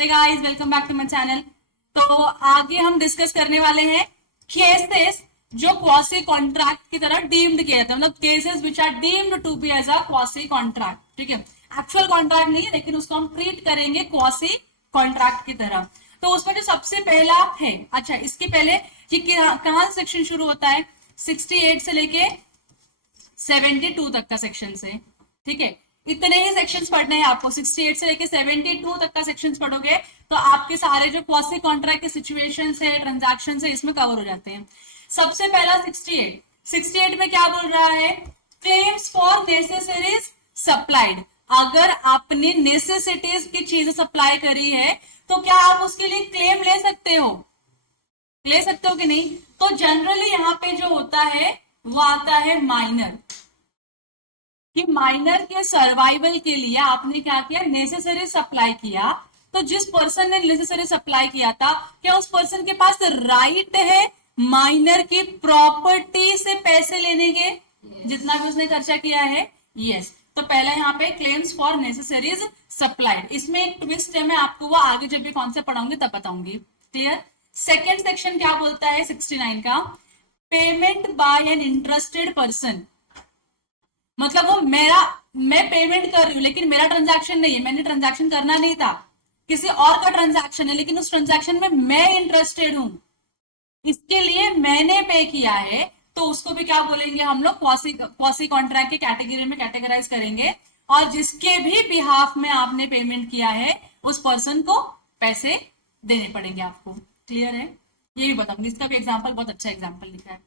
Hi guys, welcome back to my channel. तो आगे हम डिस्कस करने वाले हैं केसेस जो क्वासी कॉन्ट्रैक्ट की तरह डीम्ड किया जाता है, मतलब cases which are deemed to be as a quasi contract. ठीक है, एक्चुअल कॉन्ट्रैक्ट नहीं है लेकिन उसको हम ट्रीट करेंगे क्वासी कॉन्ट्रैक्ट की तरह। तो उसमें जो सबसे पहला है, अच्छा इसके पहले ये कहां से सेक्शन शुरू होता है? 68 से लेके 72 तक का सेक्शन से। ठीक है, इतने ही सेक्शंस पढ़ने हैं आपको। 68 से लेके 72 तक का सेक्शंस पढ़ोगे तो आपके सारे जो क्वासी कॉन्ट्रैक्ट के सिचुएशंस है, ट्रांजैक्शंस है, इसमें कवर हो जाते हैं। सबसे पहला 68 में क्या बोल रहा है? Claims for necessaries supplied. अगर आपने नेसेसिटीज की चीजें सप्लाई करी है तो क्या आप उसके लिए क्लेम ले सकते हो? ले सकते हो कि नहीं? तो जनरली यहाँ पे जो होता है वो आता है माइनर, कि माइनर के सर्वाइवल के लिए आपने क्या किया? नेसेसरी सप्लाई किया। तो जिस पर्सन ने नेसेसरी सप्लाई किया था, क्या उस पर्सन के पास राइट है माइनर की प्रॉपर्टी से पैसे लेने के, जितना भी उसने खर्चा किया है? यस। तो पहला यहाँ पे क्लेम्स फॉर नेसेसरीज सप्लाइड। इसमें एक ट्विस्ट है, मैं आपको वो आगे जब भी कॉन्सेप्ट पढ़ाऊंगी तब बताऊंगी। क्लियर? सेकेंड सेक्शन क्या बोलता है 69 का? Payment by an interested person. मतलब वो मैं पेमेंट कर रही हूँ लेकिन मेरा ट्रांजैक्शन नहीं है, मैंने ट्रांजैक्शन करना नहीं था, किसी और का ट्रांजैक्शन है, लेकिन उस ट्रांजैक्शन में मैं इंटरेस्टेड हूं, इसके लिए मैंने पे किया है। तो उसको भी क्या बोलेंगे हम लोग? क्वासी कॉन्ट्रैक्ट के कैटेगरी में कैटेगराइज करेंगे। और जिसके भी बिहाफ में आपने पेमेंट किया है उस पर्सन को पैसे देने पड़ेंगे आपको। क्लियर है? ये भी बताऊंगी, इसका भी एग्जाम्पल बहुत अच्छा एग्जाम्पल लिखा है।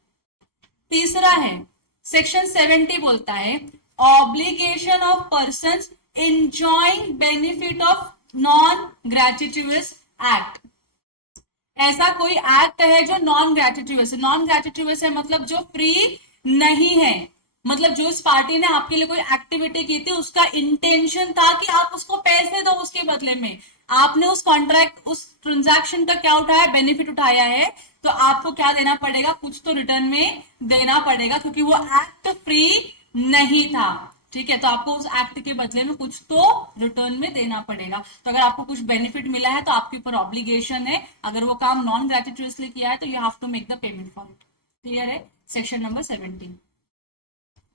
तीसरा है सेक्शन 70, बोलता है obligation of persons enjoying benefit of non gratuitous act. ऐसा कोई एक्ट है जो नॉन ग्रेटिट्यूअस है। नॉन ग्रेटिट्यूअस है मतलब जो फ्री नहीं है, मतलब जो इस पार्टी ने आपके लिए कोई एक्टिविटी की थी उसका इंटेंशन था कि आप उसको पैसे दो, उसके बदले में आपने उस कॉन्ट्रैक्ट, उस ट्रांजैक्शन का क्या उठाया? बेनिफिट उठाया है। तो आपको क्या देना पड़ेगा? कुछ तो रिटर्न में देना पड़ेगा, क्योंकि वो एक्ट फ्री नहीं था। ठीक है, तो आपको उस एक्ट के बदले में कुछ तो रिटर्न में देना पड़ेगा। तो अगर आपको कुछ बेनिफिट मिला है तो आपके ऊपर ऑब्लिगेशन है। अगर वो काम नॉन ग्रेटिट्यूअसली किया है तो you have to make the payment for it. Clear है? सेक्शन नंबर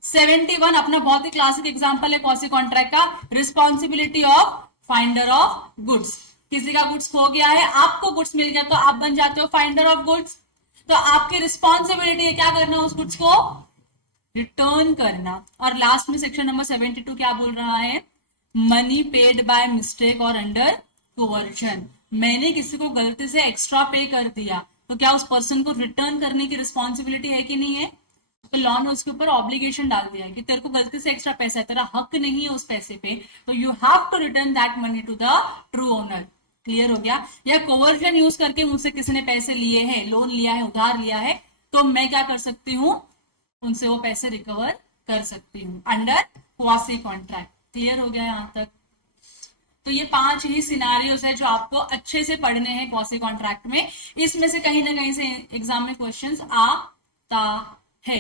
71 अपना बहुत ही क्लासिक एग्जांपल है क्वासी कॉन्ट्रैक्ट का। Responsibility of finder of goods. किसी का गुड्स खो गया है, आपको गुड्स मिल गया तो आप बन जाते हो फाइंडर ऑफ गुड्स। तो आपकी रिस्पॉन्सिबिलिटी है क्या करना? उस गुड्स को रिटर्न करना। और लास्ट में सेक्शन नंबर 72 क्या बोल रहा है? Money paid by mistake or under coercion. मैंने किसी को गलती से एक्स्ट्रा पे कर दिया तो क्या उस पर्सन को रिटर्न करने की रिस्पॉन्सिबिलिटी है कि नहीं है? तो लॉ ने उसके ऊपर ऑब्लिगेशन डाल दिया है कि तेरे को गलती से एक्स्ट्रा पैसा है, तेरा हक नहीं है उस पैसे पे, तो you have to return that money to the true owner. Clear हो गया? या कोवर्जन यूज करके मुझसे किसी ने पैसे लिए हैं, लोन लिया है, उधार लिया है, तो मैं क्या कर सकती हूँ? उनसे वो पैसे रिकवर कर सकती हूँ अंडर क्वासी कॉन्ट्रैक्ट। क्लियर हो गया यहां तक? तो ये 5 ही सिनारियोस है जो आपको अच्छे से पढ़ने हैं क्वासी कॉन्ट्रैक्ट में। इसमें से कहीं ना कहीं से एग्जाम में क्वेश्चंस आता है।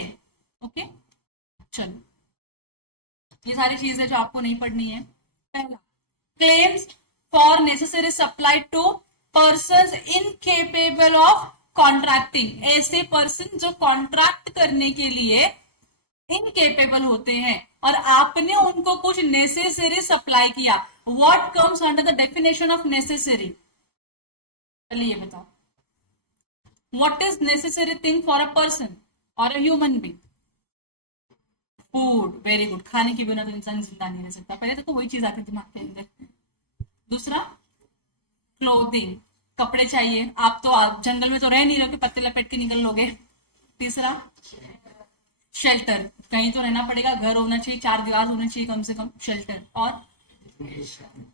ओके, चलो ये सारी चीजें जो आपको नहीं पढ़नी है। पहला, claims for necessary supply to persons incapable of contracting. ऐसे पर्सन जो कॉन्ट्रैक्ट करने के लिए इनकेपेबल होते हैं और आपने उनको कुछ नेसेसरी सप्लाई किया। What comes under the definition of necessary? चलिए बताओ, what is necessary thing for a person और a human being? Food. Very good. खाने के बिना तो इंसान जिंदा नहीं रह सकता। पहले तो वही चीज आती दिमाग के अंदर। दूसरा, क्लोथिंग, कपड़े चाहिए। आप तो जंगल में तो रह नहीं रहे कि पत्ते लपेट के निकल लोगे। तीसरा, शेल्टर, कहीं तो रहना पड़ेगा, घर होना चाहिए, 4 दीवार होना चाहिए कम से कम, शेल्टर। और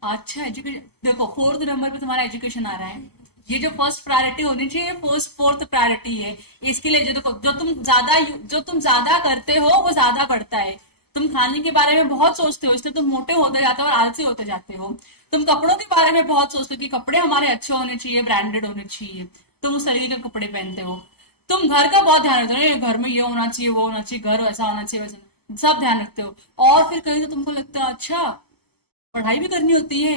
अच्छा एजुकेशन। देखो 4th नंबर पे तुम्हारा एजुकेशन आ रहा है। ये जो फर्स्ट प्रायोरिटी होनी चाहिए, फोर्थ प्रायोरिटी है। इसके लिए जो देखो, जो तुम ज्यादा करते हो वो ज्यादा बढ़ता है। तुम खाने के बारे में बहुत सोचते हो इसलिए तुम मोटे होते जाते हो और आलसी होते जाते हो। तुम कपड़ों के बारे में बहुत सोचते हो कि कपड़े हमारे अच्छे होने चाहिए, ब्रांडेड होने चाहिए, तुम उस तरीके के कपड़े पहनते हो। तुम घर का बहुत ध्यान रखते हो, घर में ये होना चाहिए, वो होना चाहिए, घर वैसा होना चाहिए, वैसा सब ध्यान रखते हो। और फिर कहीं तो तुमको लगता है अच्छा पढ़ाई भी करनी होती है,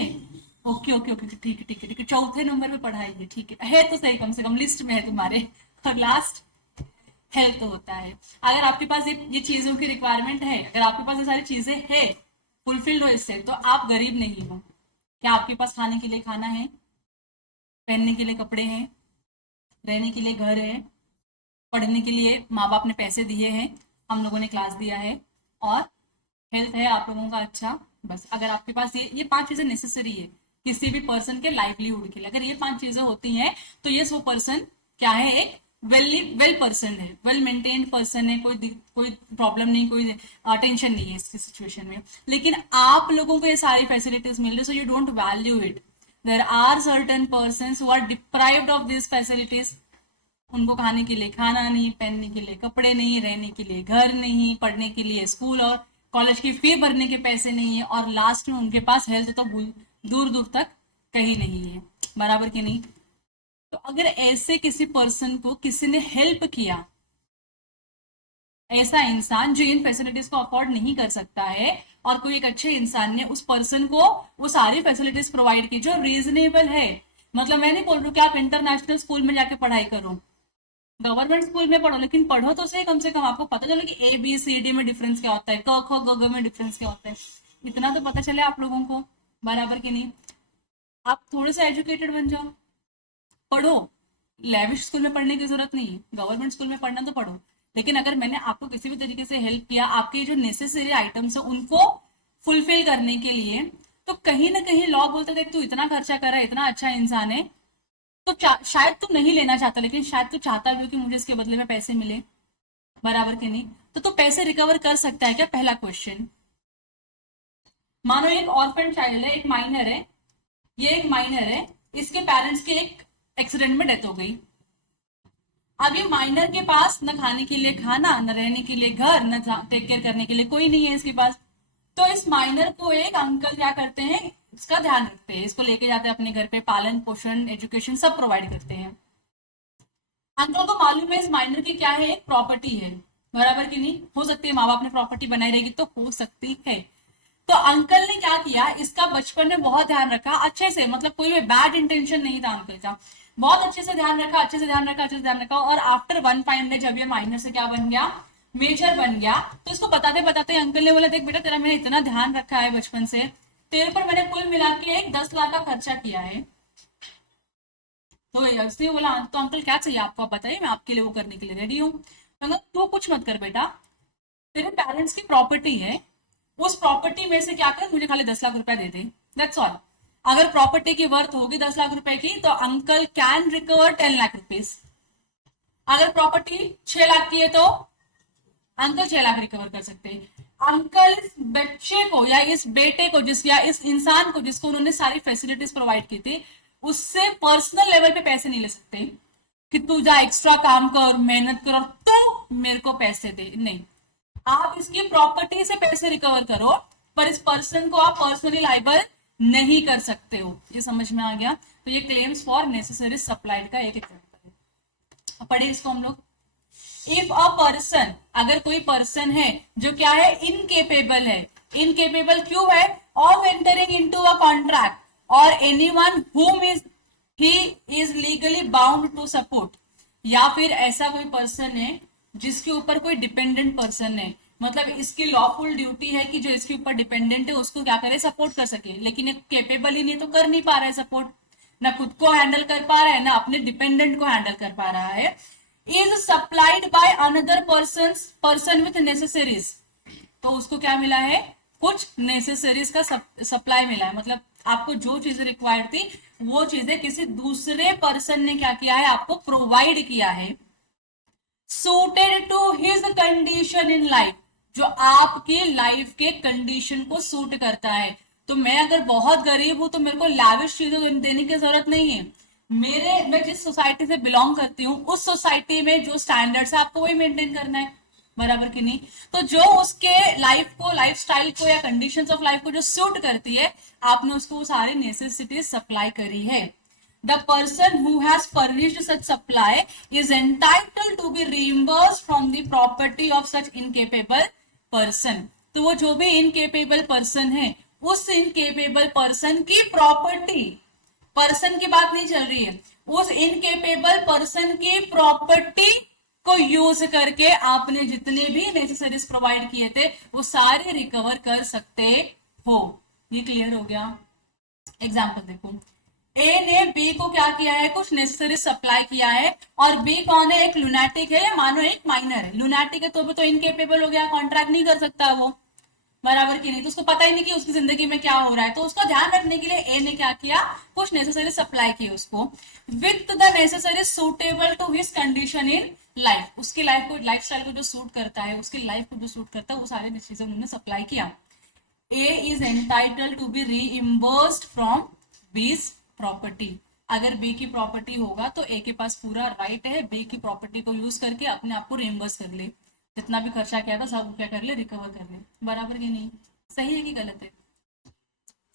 ओके ओके ओके, ठीक है ठीक है ठीक है, चौथे नंबर पे पढ़ाई है तो सही, कम से कम लिस्ट में है तुम्हारे। और लास्ट हेल्थ होता है। अगर आपके पास ये चीजों की रिक्वायरमेंट है, अगर आपके पास ये सारी चीजें है, फुलफिल्ड हो इससे, तो आप गरीब नहीं हो। क्या आपके पास खाने के लिए खाना है, पहनने के लिए कपड़े हैं, रहने के लिए घर है, पढ़ने के लिए माँ बाप ने पैसे दिए हैं, हम लोगों ने क्लास दिया है, और हेल्थ है आप लोगों का अच्छा। बस अगर आपके पास ये 5 चीजें नेसेसरी है किसी भी पर्सन के लाइवलीहुड के लिए, अगर ये 5 चीजें होती हैं तो ये वो पर्सन क्या है, एक वेल पर्सन है, वेल मेंटेन्ड पर्सन है, कोई प्रॉब्लम नहीं, कोई टेंशन नहीं है इसकी सिचुएशन में। लेकिन आप लोगों को ये सारी फैसिलिटीज मिल रही, so you don't value it. There are certain persons who are deprived of this facilities. उनको खाने के लिए खाना नहीं, पहनने के लिए कपड़े नहीं, रहने के लिए घर नहीं, पढ़ने के लिए स्कूल और कॉलेज की फी भरने के पैसे नहीं है, और लास्ट में उनके पास हेल्थ तो दूर दूर तक कहीं नहीं है। बराबर कि नहीं? तो अगर ऐसे किसी पर्सन को किसी ने हेल्प किया, ऐसा इंसान जो इन फैसिलिटीज को अफोर्ड नहीं कर सकता है, और कोई एक अच्छे इंसान ने उस पर्सन को वो सारी फैसिलिटीज प्रोवाइड की जो रीजनेबल है। मतलब मैं नहीं बोल रही हूँ कि आप इंटरनेशनल स्कूल में जाके पढ़ाई करो, गवर्नमेंट स्कूल में पढ़ो, लेकिन पढ़ो तो सही, कम से कम आपको पता चले कि ABCD में डिफरेंस क्या होता है, क ख ग में डिफरेंस क्या होता है, इतना तो पता चले आप लोगों को। बराबर कि नहीं? आप थोड़े से एजुकेटेड बन जाओ, पढ़ो। लेविश स्कूल में पढ़ने की जरूरत नहीं है, गवर्नमेंट स्कूल में पढ़ना तो पढ़ो। लेकिन अगर मैंने आपको किसी भी तरीके से हेल्प किया, आपके जो नेसेसरी आइटम्स है उनको फुलफिल करने के लिए, तो कहीं ना कहीं लॉ बोलता देख तू इतना खर्चा कर रहा है, इतना अच्छा इंसान है, तो शायद तुम नहीं लेना चाहता, लेकिन शायद तू चाहता भी कि मुझे इसके बदले में पैसे मिले। बराबर कि नहीं? तो तू पैसे रिकवर कर सकता है क्या? पहला क्वेश्चन। मानो एक ऑर्फन चाइल्ड है, एक माइनर है, ये एक माइनर है, इसके पेरेंट्स के एक एक्सीडेंट में डेथ हो गई। अब ये माइनर के पास न खाने के लिए खाना, न रहने के लिए घर, न टेक केयर करने के लिए कोई नहीं है इसके पास। तो इस माइनर को एक अंकल क्या करते हैं, इसका ध्यान रखते हैं, इसको लेके जाते हैं अपने घर पे, पालन पोषण एजुकेशन सब प्रोवाइड करते हैं। अंकल को मालूम है इस माइनर की क्या है, एक प्रॉपर्टी है। बराबर कि नहीं? हो सकती है माँ बाप ने प्रॉपर्टी बनाई रहेगी, तो हो सकती है। तो अंकल ने क्या किया, इसका बचपन में बहुत ध्यान रखा अच्छे से, मतलब कोई भी बैड इंटेंशन नहीं था अंकल का, बहुत अच्छे से ध्यान रखा, अच्छे से ध्यान रखा, अच्छे से ध्यान रखा। और आफ्टर वन फाइन डे जब ये माइनर से क्या बन गया, मेजर बन गया, तो इसको बताते बताते अंकल ने बोला देख बेटा तेरा मैंने इतना ध्यान रखा है बचपन से, तेरे पर मैंने कुल मिला के 10 लाख का खर्चा किया है। तो इसने बोला तो अंकल क्या चाहिए आपको, आप बताइए, मैं आपके लिए वो करने के लिए रेडी हूँ। तो कुछ मत कर बेटा, तेरे पेरेंट्स की प्रॉपर्टी है, उस प्रॉपर्टी में से क्या कर, मुझे खाली 10 लाख रुपए दे दे, दैट्स ऑल। अगर प्रॉपर्टी की वर्थ होगी 10 लाख रुपए की, तो uncle can recover 10 lakh rupees. अगर प्रॉपर्टी 6 लाख की है तो अंकल 6 लाख रिकवर कर सकते हैं। अंकल इस बच्चे को या इस बेटे को या इस इंसान को जिसको उन्होंने सारी फैसिलिटीज प्रोवाइड की थी, उससे पर्सनल लेवल पे पैसे नहीं ले सकते कि तू जा एक्स्ट्रा काम कर, मेहनत कर और तू मेरे को पैसे दे, नहीं। आप इसकी प्रॉपर्टी से पैसे रिकवर करो, पर इस पर्सन को आप पर्सनली लाइबल नहीं कर सकते हो। ये समझ में आ गया? तो ये क्लेम्स फॉर नेसेसरी सप्लाइड का एक एग्जांपल है। पढ़े इसको हम लोग। इफ अ पर्सन, अगर कोई पर्सन है जो क्या है, इनकेपेबल है, इनकेपेबल क्यों है, of entering into a contract और anyone whom he is legally bound to support, या फिर ऐसा कोई पर्सन है जिसके ऊपर कोई डिपेंडेंट पर्सन है, मतलब इसकी लॉफुल ड्यूटी है कि जो इसके ऊपर डिपेंडेंट है उसको क्या करे, सपोर्ट कर सके, लेकिन ये केपेबल ही नहीं, तो कर नहीं पा रहा है सपोर्ट, ना खुद को हैंडल कर पा रहा है, ना अपने डिपेंडेंट को हैंडल कर पा रहा है। Is supplied by another person with necessaries, तो उसको क्या मिला है, कुछ नेसेसरीज का सप्लाई मिला है, मतलब आपको जो चीजें रिक्वायर्ड थी वो चीजें किसी दूसरे पर्सन ने क्या किया है, आपको प्रोवाइड किया है, suited to his condition in life, जो आपकी लाइफ के कंडीशन को सूट करता है। तो मैं अगर बहुत गरीब हूं तो मेरे को लाविश चीजें देने की जरूरत नहीं है, मैं जिस सोसाइटी से बिलोंग करती हूँ उस सोसाइटी में जो स्टैंडर्ड्स है आपको वही मेंटेन करना है। बराबर कि नहीं? तो जो उसके लाइफ को, लाइफस्टाइल को या कंडीशंस ऑफ लाइफ को जो सूट करती है, आपने उसको सारी नेसेसिटीज सप्लाई करी है। The person who has furnished such supply is entitled to be reimbursed from the property of such incapable person. तो वो जो भी इनकेपेबल पर्सन है उस इनकेपेबल पर्सन की प्रॉपर्टी, पर्सन की बात नहीं चल रही है, उस इनकेपेबल पर्सन की प्रॉपर्टी को यूज करके आपने जितने भी नेसेसरीज प्रोवाइड किए थे वो सारे रिकवर कर सकते हो। ये क्लियर हो गया? एग्जाम्पल देखो, ए ने बी को क्या किया है, कुछ नेसेसरी सप्लाई किया है, और बी कौन है, एक लुनाटिक है या मानो एक माइनर है। लुनाटिक है तो भी तो इनकेपेबल हो गया, कॉन्ट्रैक्ट नहीं कर सकता वो, बराबर की नहीं, तो उसको पता ही नहीं कि उसकी जिंदगी में क्या हो रहा है। तो उसका ध्यान रखने के लिए ए ने क्या किया, कुछ नेसेसरी सप्लाई किए उसको with the necessary suitable to his condition in life. उसकी लाइफ को, लाइफ स्टाइल को जो सूट करता है, उसकी लाइफ को जो सूट करता है, वो सारी चीजें उन्होंने सप्लाई किया। A is entitled to be reimbursed from B's property। अगर B की प्रॉपर्टी होगा तो A के पास पूरा राइट है B की प्रॉपर्टी को यूज करके अपने आप को रिइम्बर्स कर ले, जितना भी खर्चा किया था सब क्या कर ले, रिकवर कर ले। बराबर की नहीं? सही है कि गलत है?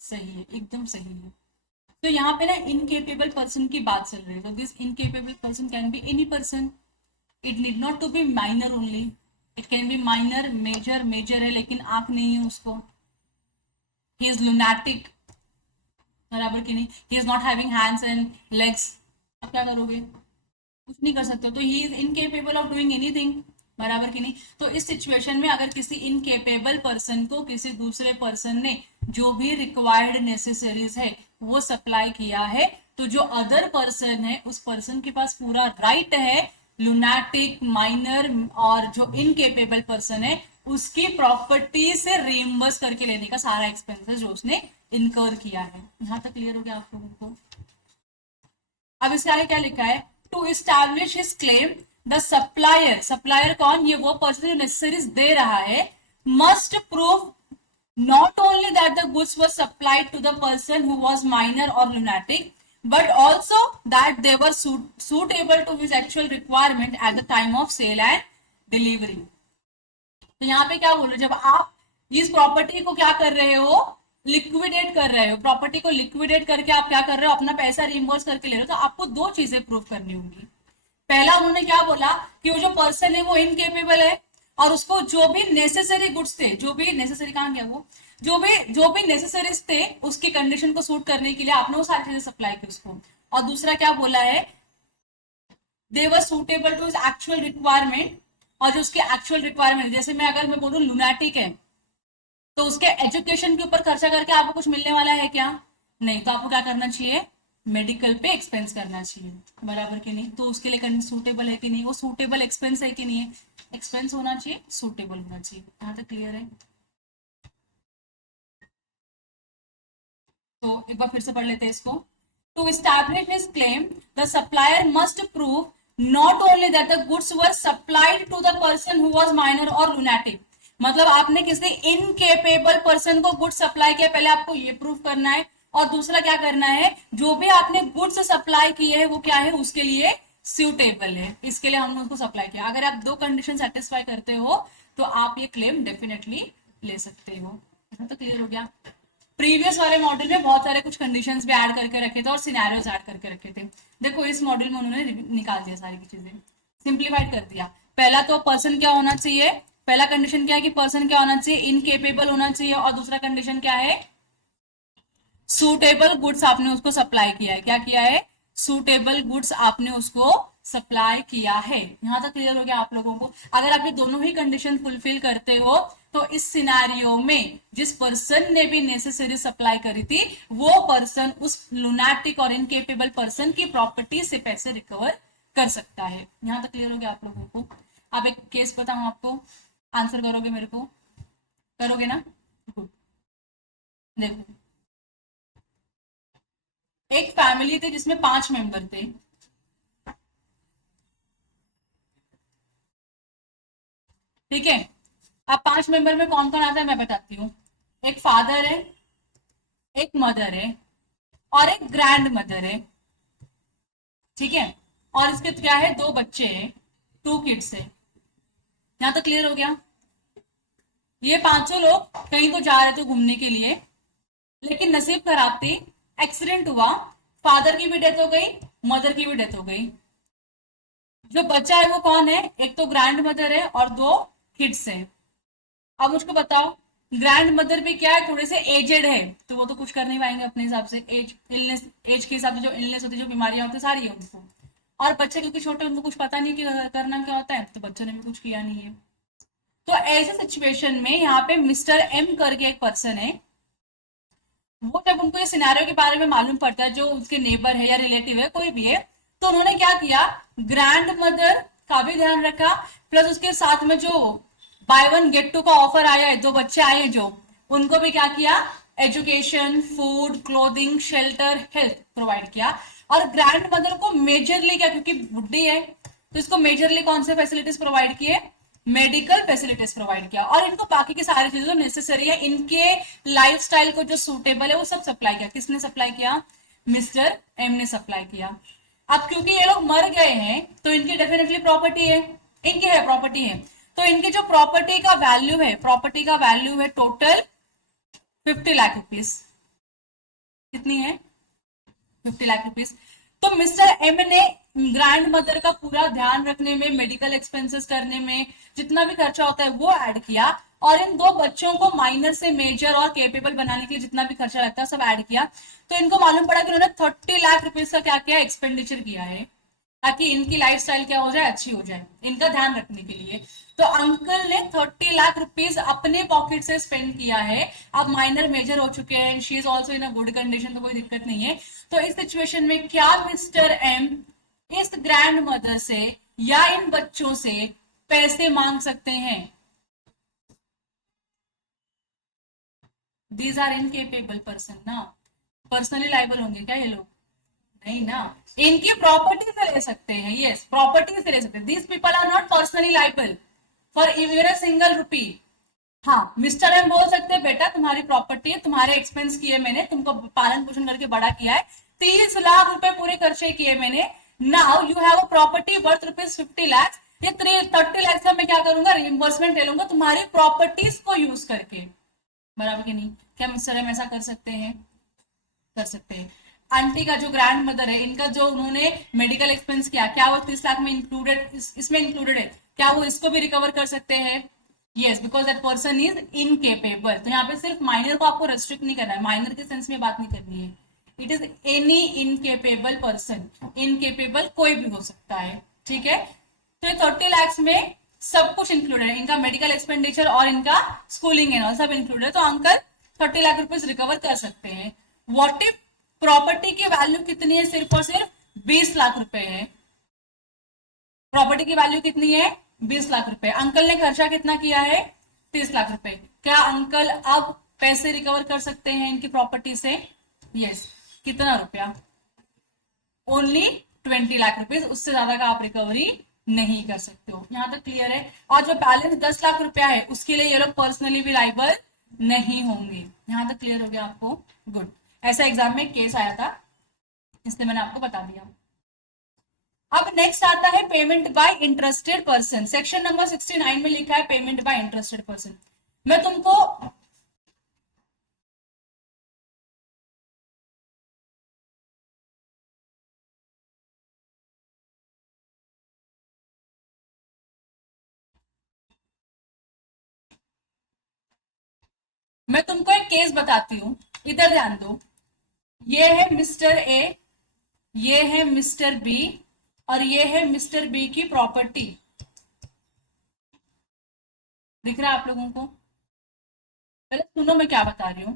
सही है, एकदम सही है। तो यहाँ पे ना इनकेपेबल पर्सन की बात चल रही है, तो this incapable person can be any person, it need not to be minor only, it can be minor, major, major है लेकिन आंख नहीं है उसको, he is lunatic, बराबर की नहीं, he is not having hands and legs, अब क्या करोगे, कुछ नहीं कर सकते, तो he is incapable of doing anything, बराबर की नहीं। तो इस सिचुएशन में अगर किसी इनकेपेबल पर्सन को किसी दूसरे पर्सन ने जो भी रिक्वायर्ड नेसेसरीज है वो सप्लाई किया है, तो जो अदर पर्सन है उस पर्सन के पास पूरा राइट है लुनाटिक, माइनर और जो इनकेपेबल पर्सन है उसकी प्रॉपर्टी से रिइम्बर्स करके लेने का सारा एक्सपेंसेस जो उसने इनकर किया है। यहां तक क्लियर हो गया आप लोगों को? अब इसके आगे क्या लिखा है, to establish his claim the supplier, supplier कौन, ये वो पर्सन जो नेसेसरीज दे रहा है, must prove not only that the goods were supplied to the person who was minor or lunatic, but also that they were suitable to his actual requirement at the time of sale and delivery। तो यहाँ पे क्या बोल रहे हो, जब आप इस प्रॉपर्टी को क्या कर रहे हो, लिक्विडेट कर रहे हो, प्रॉपर्टी को लिक्विडेट करके आप क्या कर रहे हो, अपना पैसा रिइंबर्स करके ले रहे हो, तो आपको दो चीजें प्रूव करनी होंगी। पहला उन्होंने क्या बोला कि वो जो पर्सन है वो इनकेपेबल है और उसको जो भी नेसेसरी गुड्स थे, जो भी नेसेसरी, कहां गया वो, जो भी नेसेसरीज थे उसकी कंडीशन को सूट करने के लिए आपने वो सारी चीजें सप्लाई की उसको। और दूसरा क्या बोला है, they were suitable to his actual requirement, और जो उसके एक्चुअल रिक्वायरमेंट, जैसे मैं बोलूं लुनाटिक है तो उसके एजुकेशन के ऊपर खर्चा करके आपको कुछ मिलने वाला है क्या, नहीं, तो आपको क्या करना चाहिए, मेडिकल पे एक्सपेंस करना चाहिए, बराबर की नहीं। तो उसके लिए सूटेबल है कि नहीं, वो सूटेबल एक्सपेंस है कि नहीं है, एक्सपेंस होना चाहिए, सूटेबल होना चाहिए। यहां तक क्लियर है? तो एक बार फिर से पढ़ लेते हैं इसको। To establish his claim the supplier must prove not only that the goods were supplied to the person who was minor और लुनाटिक, मतलब आपने किसी इनकेपेबल पर्सन को गुड्स सप्लाई किया, पहले आपको ये प्रूव करना है, और दूसरा क्या करना है, जो भी आपने गुड्स सप्लाई किए है वो क्या है, उसके लिए सूटेबल है, इसके लिए हमने उसको सप्लाई किया। अगर आप दो कंडीशन सेटिस्फाई करते हो तो आप ये क्लेम डेफिनेटली ले सकते हो। तो क्लियर हो गया? प्रीवियस वाले मॉडल में बहुत सारे कुछ कंडीशंस भी ऐड करके रखे थे और सिनेरियोज ऐड करके रखे थे। देखो इस मॉडल में उन्होंने निकाल दिया सारी चीजें, सिंप्लीफाइड कर दिया। पहला तो पर्सन क्या होना चाहिए, पहला कंडीशन क्या है कि पर्सन क्या होना चाहिए, इनकेपेबल होना चाहिए, और दूसरा कंडीशन क्या है, सूटेबल गुड्स आपने उसको सप्लाई किया है। क्या किया है, सूटेबल गुड्स आपने उसको सप्लाई किया है। यहां तक क्लियर हो गया आप लोगों को? अगर आप ये दोनों ही कंडीशन फुलफिल करते हो तो इस सिनारियो में जिस पर्सन ने भी नेसेसरी सप्लाई करी थी वो पर्सन उस लुनाटिक और इनकेपेबल पर्सन की प्रॉपर्टी से पैसे रिकवर कर सकता है। यहां तक क्लियर हो गया आप लोगों को? अब एक केस बताऊं आपको, आंसर करोगे मेरे को, करोगे ना? देखो एक फैमिली थी जिसमें 5 मेंबर थे, ठीक है। अब 5 मेंबर में कौन कौन आता है मैं बताती हूँ। एक फादर है, एक मदर है और एक ग्रैंड मदर है, ठीक है। और इसके क्या है, 2 बच्चे हैं, 2 किड्स है। यहां तक क्लियर हो गया? ये पांचों लोग कहीं तो जा रहे थे घूमने के लिए, लेकिन नसीब खराब थी, एक्सीडेंट हुआ, फादर की भी डेथ हो गई, मदर की भी डेथ हो गई। जो बच्चा है वो कौन है, एक तो ग्रैंड मदर है और 2 किड्स है। अब मुझको बताओ ग्रैंड मदर भी क्या है, थोड़े से एजेड है, तो वो तो कुछ कर नहीं पाएंगे अपने हिसाब से, एज इलनेस, एज के हिसाब से जो इलनेस होती है, जो बीमारियां होती है, सारी है उनको। और बच्चे क्योंकि छोटे, उनको कुछ पता नहीं कि करना क्या होता है, तो बच्चों ने भी कुछ किया नहीं है। तो ऐसे सिचुएशन में यहाँ पे मिस्टर एम करके एक पर्सन है, वो जब उनको ये सिनेरियो के बारे में मालूम पड़ता है, जो उसके नेबर है या रिलेटिव है, कोई भी है, तो उन्होंने क्या किया, ग्रैंड मदर का भी ध्यान रखा, प्लस उसके साथ में जो बाय वन गेट टू का ऑफर आया है, 2 बच्चे आए हैं जो, उनको भी क्या किया, education, food, clothing, shelter, health provide किया। और ग्रैंड मदर को मेजरली क्या, क्योंकि बुढ़ी है, तो इसको मेजरली कौन से फैसिलिटीज प्रोवाइड किए, मेडिकल फैसिलिटीज प्रोवाइड किया। और इनको बाकी की सारी चीजें जो नेसेसरी है, इनके लाइफस्टाइल को जो सूटेबल है, वो सब सप्लाई किया। किसने सप्लाई किया, मिस्टर एम ने सप्लाई किया। अब क्योंकि ये लोग मर गए हैं, तो इनकी डेफिनेटली प्रॉपर्टी है, इनकी है प्रॉपर्टी है, तो इनकी जो प्रॉपर्टी का वैल्यू है, प्रॉपर्टी का वैल्यू है टोटल 50 लाख रुपीज। कितनी है, 50 लाख रुपीज। तो मिस्टर एम ने ग्रैंड मदर का पूरा ध्यान रखने में, मेडिकल एक्सपेंसेस करने में, जितना भी खर्चा होता है वो ऐड किया, और इन 2 बच्चों को माइनर से मेजर और केपेबल बनाने के लिए जितना भी खर्चा लगता है सब ऐड किया। तो इनको मालूम पड़ा कि उन्होंने 30 लाख रुपीज का क्या किया, एक्सपेंडिचर किया है, ताकि इनकी लाइफस्टाइल क्या हो जाए, अच्छी हो जाए, इनका ध्यान रखने के लिए। तो अंकल ने 30 लाख रुपीज अपने पॉकेट से स्पेंड किया है। अब माइनर मेजर हो चुके हैं, she is also in a good condition, तो कोई दिक्कत नहीं है। तो इस सिचुएशन में क्या मिस्टर एम इस ग्रैंड मदर से या इन बच्चों से पैसे मांग सकते हैं? दीज आर इनकेपेबल पर्सन ना, पर्सनली लाइबल होंगे क्या ये लोग? नहीं ना, इनकी प्रॉपर्टी से ले सकते हैं, यस प्रॉपर्टी से ले सकते हैं। These people are not personally liable for even a single rupee. हाँ, मिस्टर एम बोल सकते हैं, बेटा तुम्हारी प्रॉपर्टी है, तुम्हारे एक्सपेंस किए मैंने, तुमको पालन पोषण करके बड़ा किया है, 30 लाख रुपए पूरे खर्चे किए मैंने, now you have a property worth rupees 50 lakh, ये 30 लाख का मैं क्या करूंगा, रिइंबर्समेंट ले लूंगा तुम्हारी प्रॉपर्टीज को यूज करके। बराबर कि नहीं? क्या मिस्टर एम ऐसा कर सकते हैं? कर सकते हैं। आंटी का जो ग्रैंड मदर है, इनका जो उन्होंने मेडिकल एक्सपेंस किया, क्या वो 30 लाख में इंक्लूडेड, इसमें इंक्लूडेड है? क्या वो इसको भी रिकवर कर सकते हैं? Yes, because that person is incapable. तो यहाँ पे सिर्फ माइनर को आपको रेस्ट्रिक्ट नहीं करना है, माइनर के सेंस में बात नहीं करनी है, it is any incapable person, incapable कोई भी हो सकता है, ठीक है। तो 30 लाख में सब कुछ इंक्लूडेड है, इनका मेडिकल एक्सपेंडिचर और इनका स्कूलिंग एंड ऑल सब इंक्लूडेड है, तो अंकल 30 लाख रुपीज रिकवर कर सकते हैं। व्हाट इफ प्रॉपर्टी की वैल्यू कितनी है, सिर्फ और सिर्फ 20 लाख रुपए है। प्रॉपर्टी की वैल्यू कितनी है, 20 लाख रुपए। अंकल ने खर्चा कितना किया है, 30 लाख रुपए। क्या अंकल अब पैसे रिकवर कर सकते हैं इनकी प्रॉपर्टी से? यस। कितना रुपया? ओनली 20 लाख रुपीज, उससे ज्यादा का आप रिकवरी नहीं कर सकते हो। यहां तक क्लियर है? और जो बैलेंस 10 लाख रुपया है, उसके लिए ये लोग पर्सनली भी लाइबल नहीं होंगे। यहां तक क्लियर हो गया आपको? गुड। ऐसा एग्जाम में केस आया था, इसलिए मैंने आपको बता दिया। अब नेक्स्ट आता है payment by interested person. Section number 69 में लिखा है पेमेंट बाय इंटरेस्टेड पर्सन। मैं तुमको एक केस बताती हूँ, इधर ध्यान दो। ये है मिस्टर ए, ये है मिस्टर बी, और ये है मिस्टर बी की प्रॉपर्टी। दिख रहा है आप लोगों को? पहले सुनो मैं क्या बता रही हूं।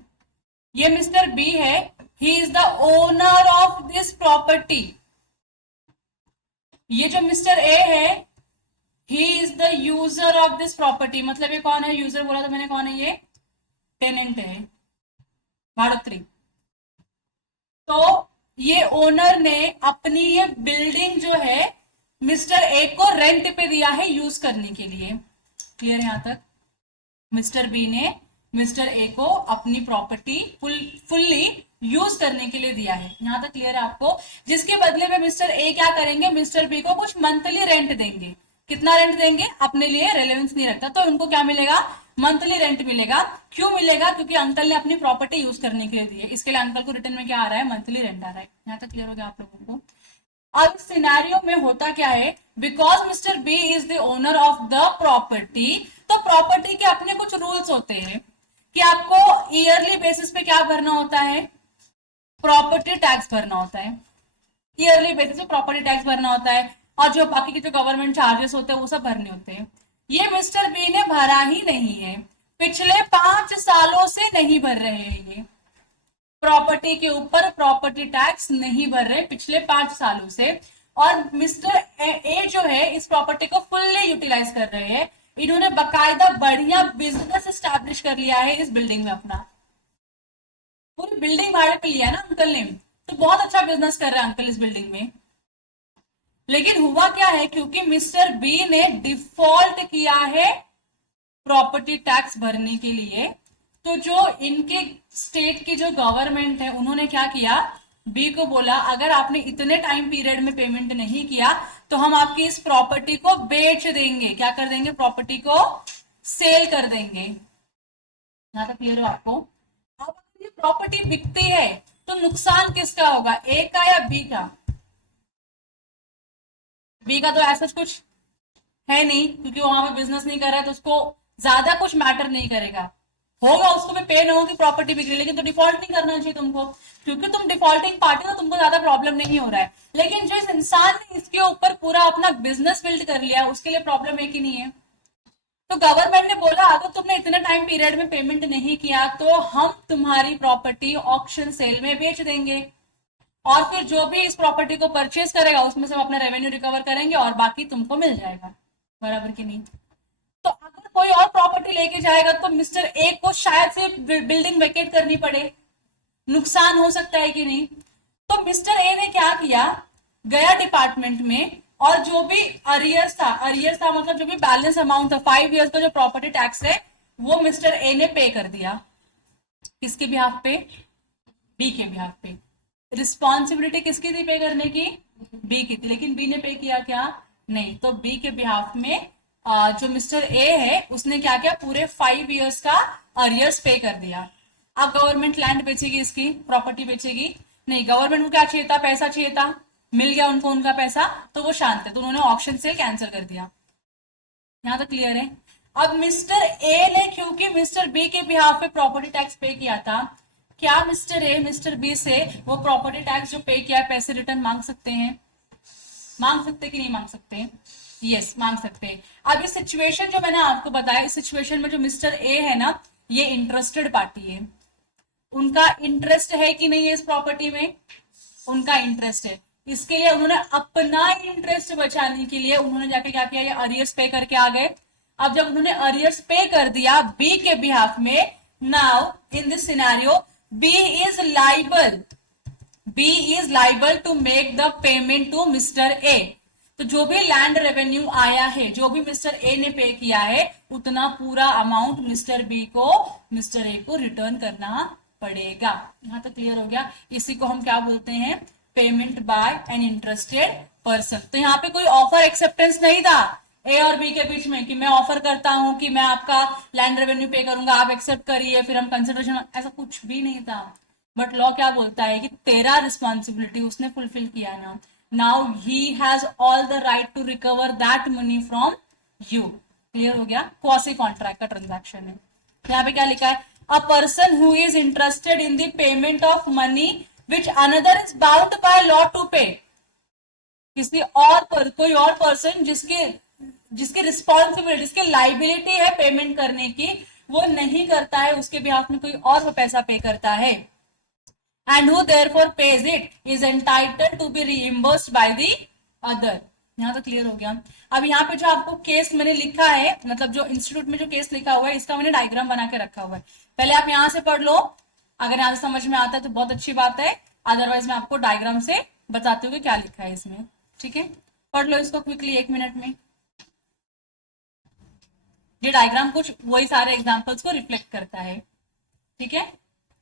ये मिस्टर बी है, he is the owner of this property. ये जो मिस्टर ए है, he is the user of this property. मतलब ये कौन है, यूजर बोला तो मैंने, कौन है ये? टेनेंट है, भाड़ोत्री। तो ये ओनर ने अपनी ये बिल्डिंग जो है मिस्टर ए को रेंट पे दिया है यूज करने के लिए। क्लियर है यहां तक? मिस्टर बी ने मिस्टर ए को अपनी प्रॉपर्टी फुल्ली यूज करने के लिए दिया है। यहां तक क्लियर है आपको? जिसके बदले में मिस्टर ए क्या करेंगे, मिस्टर बी को कुछ मंथली रेंट देंगे। कितना रेंट देंगे अपने लिए रेलेवेंस नहीं रखता, तो उनको क्या मिलेगा, मंथली रेंट मिलेगा। क्यों मिलेगा? क्योंकि अंकल ने अपनी प्रॉपर्टी यूज करने के लिए दी है, इसके लिए अंकल को रिटर्न में क्या आ रहा है, मंथली रेंट आ रहा है। यहाँ तक क्लियर हो गया आप लोगों को? अब इस सिनेरियो में होता क्या है, because mister B is the owner of the property, तो प्रॉपर्टी के अपने कुछ रूल्स होते हैं कि आपको ईयरली बेसिस पे क्या भरना होता है, प्रॉपर्टी टैक्स भरना होता है। ईयरली बेसिस पे प्रॉपर्टी टैक्स भरना होता है और जो बाकी के जो गवर्नमेंट चार्जेस होते हैं वो सब भरने होते हैं। ये मिस्टर बी ने भरा ही नहीं है, पिछले 5 सालों से नहीं भर रहे हैं, ये प्रॉपर्टी के ऊपर प्रॉपर्टी टैक्स नहीं भर रहे पिछले 5 सालों से। और मिस्टर ए जो है इस प्रॉपर्टी को फुल्ली यूटिलाइज कर रहे हैं। इन्होंने बकायदा बढ़िया बिजनेस स्टैब्लिश कर लिया है इस बिल्डिंग में, अपना पूरी बिल्डिंग भाड़े पे लिया ना अंकल ने, तो बहुत अच्छा बिजनेस कर रहे हैं अंकल इस बिल्डिंग में। लेकिन हुआ क्या है, क्योंकि मिस्टर बी ने डिफॉल्ट किया है प्रॉपर्टी टैक्स भरने के लिए, तो जो इनके स्टेट की जो गवर्नमेंट है उन्होंने क्या किया, बी को बोला अगर आपने इतने टाइम पीरियड में पेमेंट नहीं किया तो हम आपकी इस प्रॉपर्टी को बेच देंगे। क्या कर देंगे, प्रॉपर्टी को सेल कर देंगे। यहां तक क्लियर हो आपको। अब ये प्रॉपर्टी बिकती है तो नुकसान किसका होगा, ए का या बी का? बी का तो ऐसा कुछ है नहीं, क्योंकि वहां पे बिजनेस नहीं कर रहा है तो उसको ज्यादा कुछ मैटर नहीं करेगा। होगा उसको भी पे न होगी प्रॉपर्टी बिक रही, लेकिन तो डिफॉल्ट नहीं करना चाहिए तुमको, क्योंकि तुम डिफॉल्टिंग पार्टी हो तो तुमको ज्यादा प्रॉब्लम नहीं हो रहा है। लेकिन जो इस इंसान ने इसके ऊपर पूरा अपना बिजनेस बिल्ड कर लिया उसके लिए प्रॉब्लम है कि नहीं है। तो गवर्नमेंट ने बोला अगर तुमने इतने टाइम पीरियड में पेमेंट नहीं किया तो हम तुम्हारी प्रॉपर्टी ऑक्शन सेल में बेच देंगे, और फिर जो भी इस प्रॉपर्टी को परचेज करेगा उसमें से हम अपना रेवेन्यू रिकवर करेंगे और बाकी तुमको मिल जाएगा। बराबर की नहीं। तो अगर कोई और प्रॉपर्टी लेके जाएगा तो मिस्टर ए को शायद से बिल्डिंग वेकेट करनी पड़े, नुकसान हो सकता है कि नहीं। तो मिस्टर ए ने क्या किया, गया डिपार्टमेंट में और जो भी अरियर्स था मतलब जो भी बैलेंस अमाउंट था 5 इयर्स का जो प्रॉपर्टी टैक्स है वो मिस्टर ए ने पे कर दिया। किसके बिहाफ पे, बी के बिहाफ पे। रिस्पॉन्सिबिलिटी किसकी थी पे करने की, बी की थी, लेकिन बी ने पे किया क्या, नहीं। तो बी के बिहाफ में जो मिस्टर ए है उसने क्या किया, पूरे 5 इयर्स का अरियर्स पे कर दिया। अब गवर्नमेंट लैंड बेचेगी, इसकी प्रॉपर्टी बेचेगी नहीं, गवर्नमेंट को क्या चाहिए था, पैसा चाहिए था, मिल गया उनको उनका पैसा तो वो शांत है, तो उन्होंने ऑक्शन सेल कैंसिल कर दिया। यहां तक क्लियर है। अब मिस्टर ए ने क्योंकि मिस्टर बी के बिहाफ पे प्रॉपर्टी टैक्स पे किया था, क्या मिस्टर ए मिस्टर बी से वो प्रॉपर्टी टैक्स जो पे किया है पैसे रिटर्न मांग सकते हैं, मांग सकते कि नहीं मांग सकते, यस मांग सकते हैं। अब इस सिचुएशन जो मैंने आपको बताया, इस सिचुएशन में जो मिस्टर ए है ना ये इंटरेस्टेड पार्टी है, उनका इंटरेस्ट है कि नहीं है इस प्रॉपर्टी में, उनका इंटरेस्ट है। इसके लिए उन्होंने अपना इंटरेस्ट बचाने के लिए उन्होंने जाके क्या किया, ये अरियर्स पे करके आ गए। अब जब उन्होंने अरियर्स पे कर दिया बी के बिहाफ में, now in this scenario B is liable to make the payment to mister A. तो जो भी लैंड रेवेन्यू आया है, जो भी मिस्टर ए ने पे किया है उतना पूरा अमाउंट मिस्टर बी को मिस्टर ए को रिटर्न करना पड़ेगा। यहां तक क्लियर हो गया। इसी को हम क्या बोलते हैं, payment by an interested person. तो यहाँ पे कोई ऑफर एक्सेप्टेंस नहीं था ए और बी के बीच में कि मैं ऑफर करता हूं कि मैं आपका लैंड रेवेन्यू पे करूंगा, आप एक्सेप्ट करिए फिर हम कंसिडरेशन, ऐसा कुछ भी नहीं था। बट लॉ क्या बोलता है कि तेरा रिस्पॉन्सिबिलिटी उसने फुलफिल किया ना, now he has all the right to recover that money from you. Clear हो गया। क्वासी कॉन्ट्रैक्ट का ट्रांजैक्शन है। यहाँ पे क्या लिखा है, a person who is interested in the payment of money which another is bound by law to pay. किसी और कोई और पर्सन जिसकी रिस्पॉन्सिबिलिटी, जिसकी लाइबिलिटी है पेमेंट करने की, वो नहीं करता है, उसके बिहाफ में कोई और वो पैसा पे करता है, and who therefore pays it is entitled to be reimbursed by the other। यहाँ तो क्लियर हो गया। अब यहाँ पे जो आपको केस मैंने लिखा है, मतलब जो इंस्टीट्यूट में जो केस लिखा हुआ है इसका मैंने डायग्राम बना के रखा हुआ है, पहले आप यहाँ से पढ़ लो, अगर यहाँ से समझ में आता है तो बहुत अच्छी बात है, अदरवाइज मैं आपको डायग्राम से बताती हूँ कि क्या लिखा है इसमें। ठीक है, पढ़ लो इसको क्विकली 1 मिनट में। ये डायग्राम कुछ वही सारे एग्जाम्पल्स को रिफ्लेक्ट करता है। ठीक है,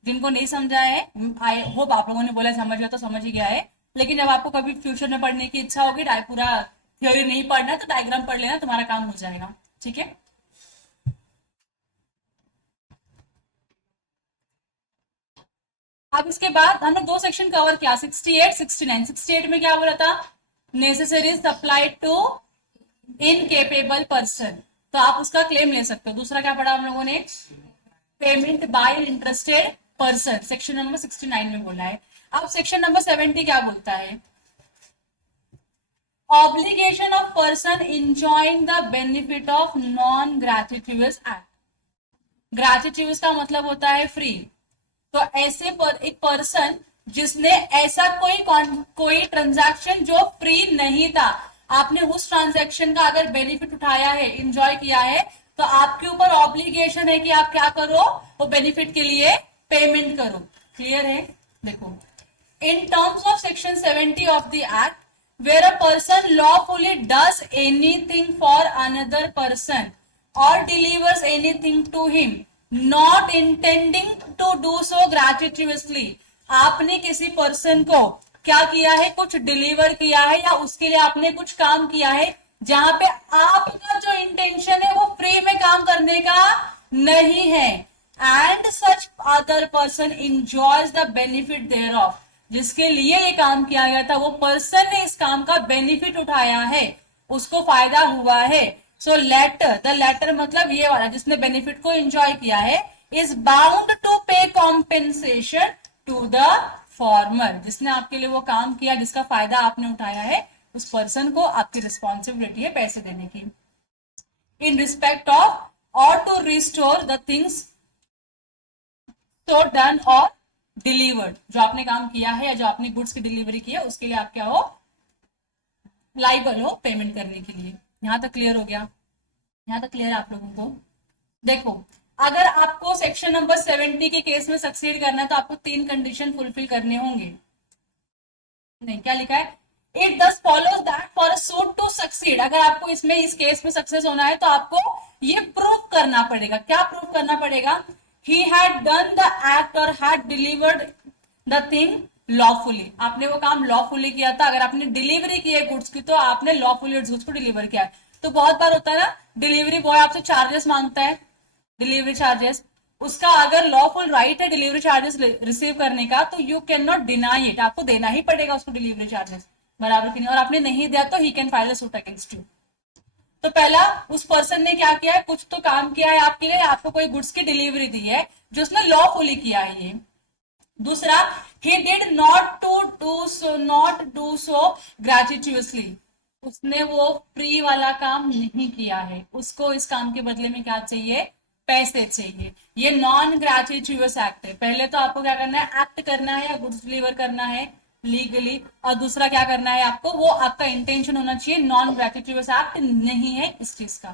जिनको नहीं समझा है, आई होप आप लोगों ने बोला समझ गया तो समझ ही गया है, लेकिन जब आपको कभी फ्यूचर में पढ़ने की इच्छा होगी, पूरा थ्योरी नहीं पढ़ना तो डायग्राम पढ़ लेना, तुम्हारा काम हो जाएगा। ठीक है, अब इसके बाद हमने 2 सेक्शन कवर किया, 68 69। 68 में क्या बोला था, necessary supply to incapable person, तो आप उसका क्लेम ले सकते हो। दूसरा क्या पढ़ा हम लोगों ने, payment by interested person, section number 69 में बोला है। अब सेक्शन नंबर 70 क्या बोलता है? Obligation of person enjoying the benefit of non gratuitous act. Gratuitous का मतलब होता है फ्री। तो ऐसे पर एक पर्सन जिसने ऐसा कोई ट्रांजैक्शन जो फ्री नहीं था, आपने उस ट्रांजैक्शन का अगर बेनिफिट उठाया है, एंजॉय किया है, तो आपके ऊपर ऑब्लिगेशन है कि आप क्या करो, वो बेनिफिट के लिए पेमेंट करो। क्लियर है? देखो, in terms of section 70 of the act, where a person lawfully does anything for another person or delivers anything to him not intending to do so gratuitously, आपने किसी पर्सन को क्या किया है, कुछ डिलीवर किया है या उसके लिए आपने कुछ काम किया है जहां पे आपका जो इंटेंशन है वो फ्री में काम करने का नहीं है, and such other person enjoys the benefit thereof, जिसके लिए ये काम किया गया था वो पर्सन ने इस काम का बेनिफिट उठाया है, उसको फायदा हुआ है। सो लेटर, द लेटर मतलब ये वाला जिसने बेनिफिट को एंजॉय किया है, इज बाउंड टू पे कॉम्पेंसेशन टू द फॉर्मर, जिसने आपके लिए वो काम किया, जिसका फायदा आपने उठाया है, उस पर्सन को आपकी रिस्पॉन्सिबिलिटी है पैसे देने की। In respect of or to restore the things so done or delivered, जो आपने काम किया है या जो आपने गुड्स की डिलीवरी की है उसके लिए आप क्या हो, लाइबल हो पेमेंट करने के लिए। यहां तक क्लियर हो गया? यहां तक क्लियर है आप लोगों को? देखो, अगर आपको सेक्शन नंबर 70 के केस में सक्सीड करना है तो आपको 3 कंडीशन फुलफिल करने होंगे। नहीं, क्या लिखा है? It thus follows that for a suit to succeed, अगर आपको इसमें इस केस में सक्सेस होना है तो आपको ये प्रूव करना पड़ेगा। क्या प्रूव करना पड़ेगा? he had done the act or had delivered the thing lawfully, आपने वो काम लॉफुली किया था। अगर आपने डिलीवरी की है गुड्स की तो आपने लॉफुली गुड्स को डिलीवर किया है। तो बहुत बार होता है ना, डिलीवरी बॉय आपसे चार्जेस मांगता है, डिलीवरी चार्जेस, उसका अगर लॉफुल राइट है डिलीवरी चार्जेस रिसीव करने का तो you can not deny it, आपको देना ही पड़ेगा उसको डिलीवरी चार्जेस, बराबर की नहीं। और आपने नहीं दिया तो he can file a suit against you. तो पहला, उस पर्सन ने क्या किया है, कुछ तो काम किया है आपके लिए, आपको कोई गुड्स की डिलीवरी दी है जो उसने लॉफुली किया है ये। दूसरा, he did not do so gratuitously, उसने वो फ्री वाला काम नहीं किया है, उसको इस काम के बदले में क्या चाहिए, पैसे चाहिए। ये नॉन ग्रेचुइटस एक्ट है। पहले तो आपको क्या करना है, एक्ट करना है या गुड्स डिलीवर करना है लीगली, और दूसरा क्या करना है आपको, वो आपका इंटेंशन होना चाहिए नॉन ग्रेचुइटस एक्ट नहीं है इस चीज का।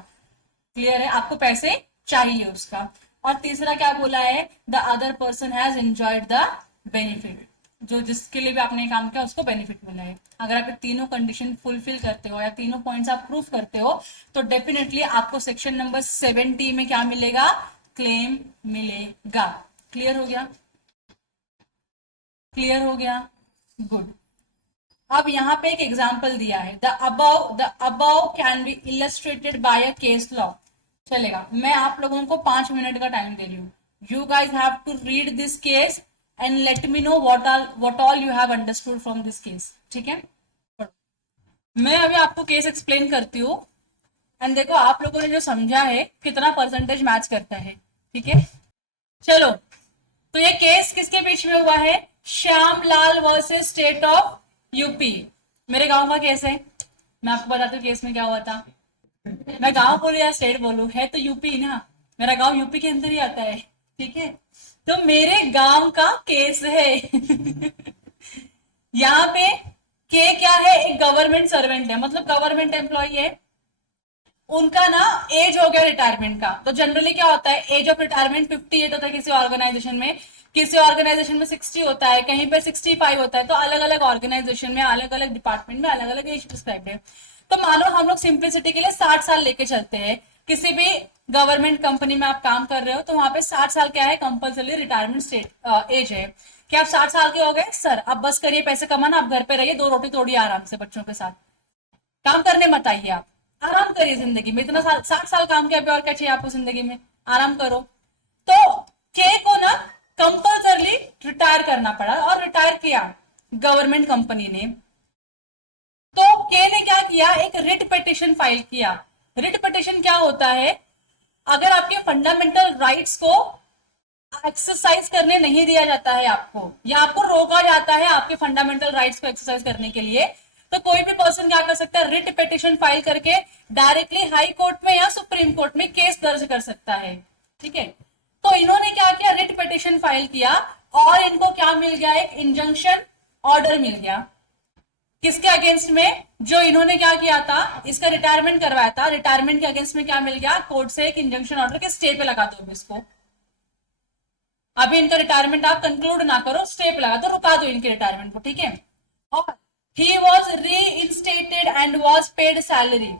क्लियर है? आपको पैसे चाहिए उसका। और तीसरा क्या बोला है, the other person has enjoyed the benefit, जो जिसके लिए भी आपने काम किया उसको बेनिफिट मिला है। अगर आप तीनों कंडीशन फुलफिल करते हो या तीनों पॉइंट्स आप प्रूफ करते हो तो डेफिनेटली आपको सेक्शन नंबर 70 में क्या मिलेगा, क्लेम मिलेगा। क्लियर हो गया? क्लियर हो गया? गुड। अब यहाँ पे एक एग्जाम्पल दिया है, the above can be illustrated bye a case law. चलेगा, मैं आप लोगों को 5 मिनट का टाइम दे रही हूँ। You guys have to read this case and let me know what all you have understood from this case. ठीक है, मैं अभी आपको केस एक्सप्लेन करती हूँ एंड देखो आप लोगों ने जो समझा है कितना परसेंटेज मैच करता है। ठीक है, चलो, तो ये केस किसके बीच में हुआ है, Shyamlal versus state of UP. मेरे गांव का केस है, मैं आपको बताती हूँ केस में क्या हुआ था। मैं गांव बोलू या स्टेट बोलू, है तो यूपी ना, मेरा गांव यूपी के अंदर ही आता है। ठीक है, तो मेरे गांव का केस है यहाँ पे के क्या है, एक गवर्नमेंट सर्वेंट है, मतलब गवर्नमेंट एम्प्लॉय है, उनका ना एज हो गया रिटायरमेंट का। तो जनरली क्या होता है, एज ऑफ रिटायरमेंट 58 होता है किसी ऑर्गेनाइजेशन में, किसी ऑर्गेनाइजेशन में 60 होता है, कहीं पे 65 होता है। तो अलग अलग ऑर्गेनाइजेशन में, अलग अलग डिपार्टमेंट में अलग अलग एज प्रिस्क्राइब है। तो मानो हम लोग सिंप्लिसिटी के लिए 60 साल लेके चलते हैं, किसी भी गवर्नमेंट कंपनी में आप काम कर रहे हो तो वहां पे 60 साल क्या है, कंपल्सरी रिटायरमेंट एज है। क्या आप 60 साल के हो गए, सर अब बस करिए पैसे कमाना, आप घर पे रहिए, 2 रोटी तोड़िए आराम से बच्चों के साथ, काम करने मत आइए, आप आराम करिए जिंदगी में, इतना साल 60 साल काम किया, अभी और क्या चाहिए आपको जिंदगी में, आराम करो। तो के को ना कंपल्सरली रिटायर करना पड़ा और रिटायर किया गवर्नमेंट कंपनी ने। तो के ने क्या किया, एक रिट पिटिशन फाइल किया। रिट पिटिशन क्या होता है, अगर आपके फंडामेंटल राइट्स को एक्सरसाइज करने नहीं दिया जाता है आपको, या आपको रोका जाता है आपके फंडामेंटल राइट्स को एक्सरसाइज करने के लिए, तो कोई भी पर्सन क्या कर सकता है, रिट पिटिशन फाइल करके डायरेक्टली हाई कोर्ट में या सुप्रीम कोर्ट में केस दर्ज कर सकता है। ठीक है, तो इन्होंने क्या किया, रिट पिटिशन फाइल किया और इनको क्या मिल गया, एक इंजंक्शन ऑर्डर मिल गया। किसके अगेंस्ट में, जो इन्होंने क्या किया था, इसका रिटायरमेंट करवाया था, रिटायरमेंट के अगेंस्ट में क्या मिल गया, कोर्ट से एक इंजंक्शन ऑर्डर के स्टे पे लगा दो इसको, अभी इनका रिटायरमेंट आप कंक्लूड ना करो, स्टे पे लगा दो, रुका दो इनके रिटायरमेंट को। ठीक है, और ही वॉज री इंस्टेटेड एंड वॉज पेड सैलरी।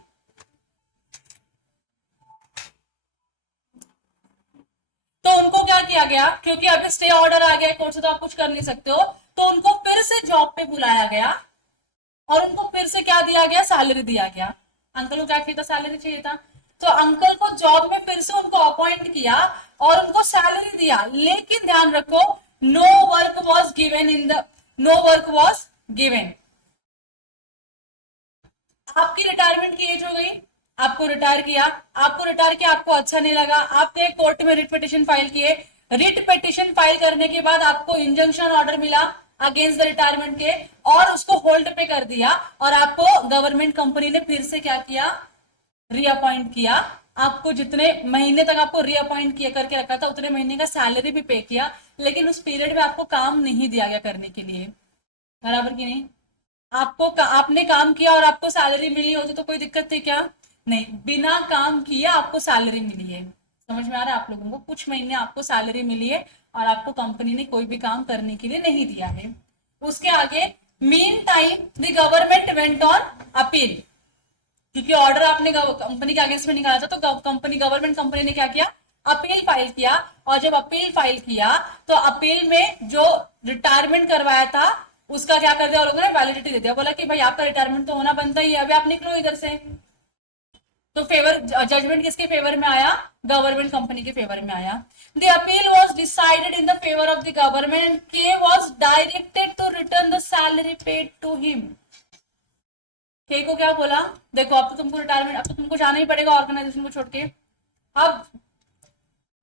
तो उनको क्या किया गया, क्योंकि अभी स्टे ऑर्डर आ गया कोर्ट से तो आप कुछ कर नहीं सकते हो, तो उनको फिर से जॉब पे बुलाया गया और उनको फिर से क्या दिया गया, सैलरी दिया गया। अंकल को क्या चाहिए था, सैलरी चाहिए था, तो अंकल को जॉब में फिर से उनको अपॉइंट किया और उनको सैलरी दिया, लेकिन ध्यान रखो no work was given in the, no work was given. आपकी रिटायरमेंट की एज हो गई, आपको रिटायर किया, आपको अच्छा नहीं लगा, आपने कोर्ट में रिट पिटिशन फाइल किए, रिट पिटिशन फाइल करने के बाद आपको इंजंक्शन ऑर्डर मिला अगेंस्ट द रिटायरमेंट के, और उसको होल्ड पे कर दिया, और आपको गवर्नमेंट कंपनी ने फिर से क्या किया, रीअपॉइंट किया। आपको जितने महीने तक आपको रीअपॉइंट किया करके रखा था उतने महीने का सैलरी भी पे किया, लेकिन उस पीरियड में आपको काम नहीं दिया गया करने के लिए, बराबर की नहीं, आपको आपने काम किया और आपको सैलरी मिली होती तो कोई दिक्कत थी क्या, नहीं, बिना काम किए आपको सैलरी मिली है। समझ में आ रहा है आप लोगों को, कुछ महीने आपको सैलरी मिली है और आपको कंपनी ने कोई भी काम करने के लिए नहीं दिया है। उसके आगे, mean time the government went on appeal, क्योंकि ऑर्डर आपने कंपनी के अगेंस्ट में निकाला था, तो गवर्नमेंट कंपनी ने क्या किया, अपील फाइल किया, और जब अपील फाइल किया तो अपील में जो रिटायरमेंट करवाया था उसका क्या कर दिया लोगों ने, वैलिडिटी दे दिया, बोला कि भाई आपका रिटायरमेंट तो होना बनता ही है, अभी आप निकलो इधर से। तो फेवर, जजमेंट किसके फेवर में आया, गवर्नमेंट कंपनी के फेवर में आया। The appeal was decided in the favour of the government, K was directed to return the salary paid to him. K को क्या बोला, देखो अब तो तुमको रिटायरमेंट, अब तो तुमको जाना ही पड़ेगा ऑर्गेनाइजेशन को छोड़ के, अब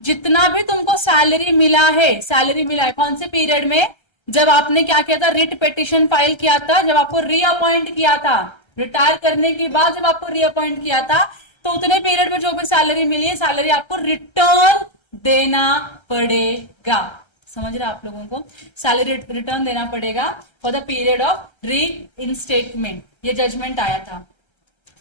जितना भी तुमको सैलरी मिला है कौन से पीरियड में, जब आपने क्या किया था, रिट पिटिशन फाइल किया था, जब आपको रीअपॉइंट किया था, रिटायर करने के बाद जब आपको रीअपॉइंट किया था, तो उतने पीरियड में जो भी सैलरी मिली है, सैलरी आपको रिटर्न देना पड़ेगा। समझ रहे आप लोगों को, सैलरी रिटर्न देना पड़ेगा फॉर द पीरियड ऑफ री इंस्टेटमेंट, ये जजमेंट आया था।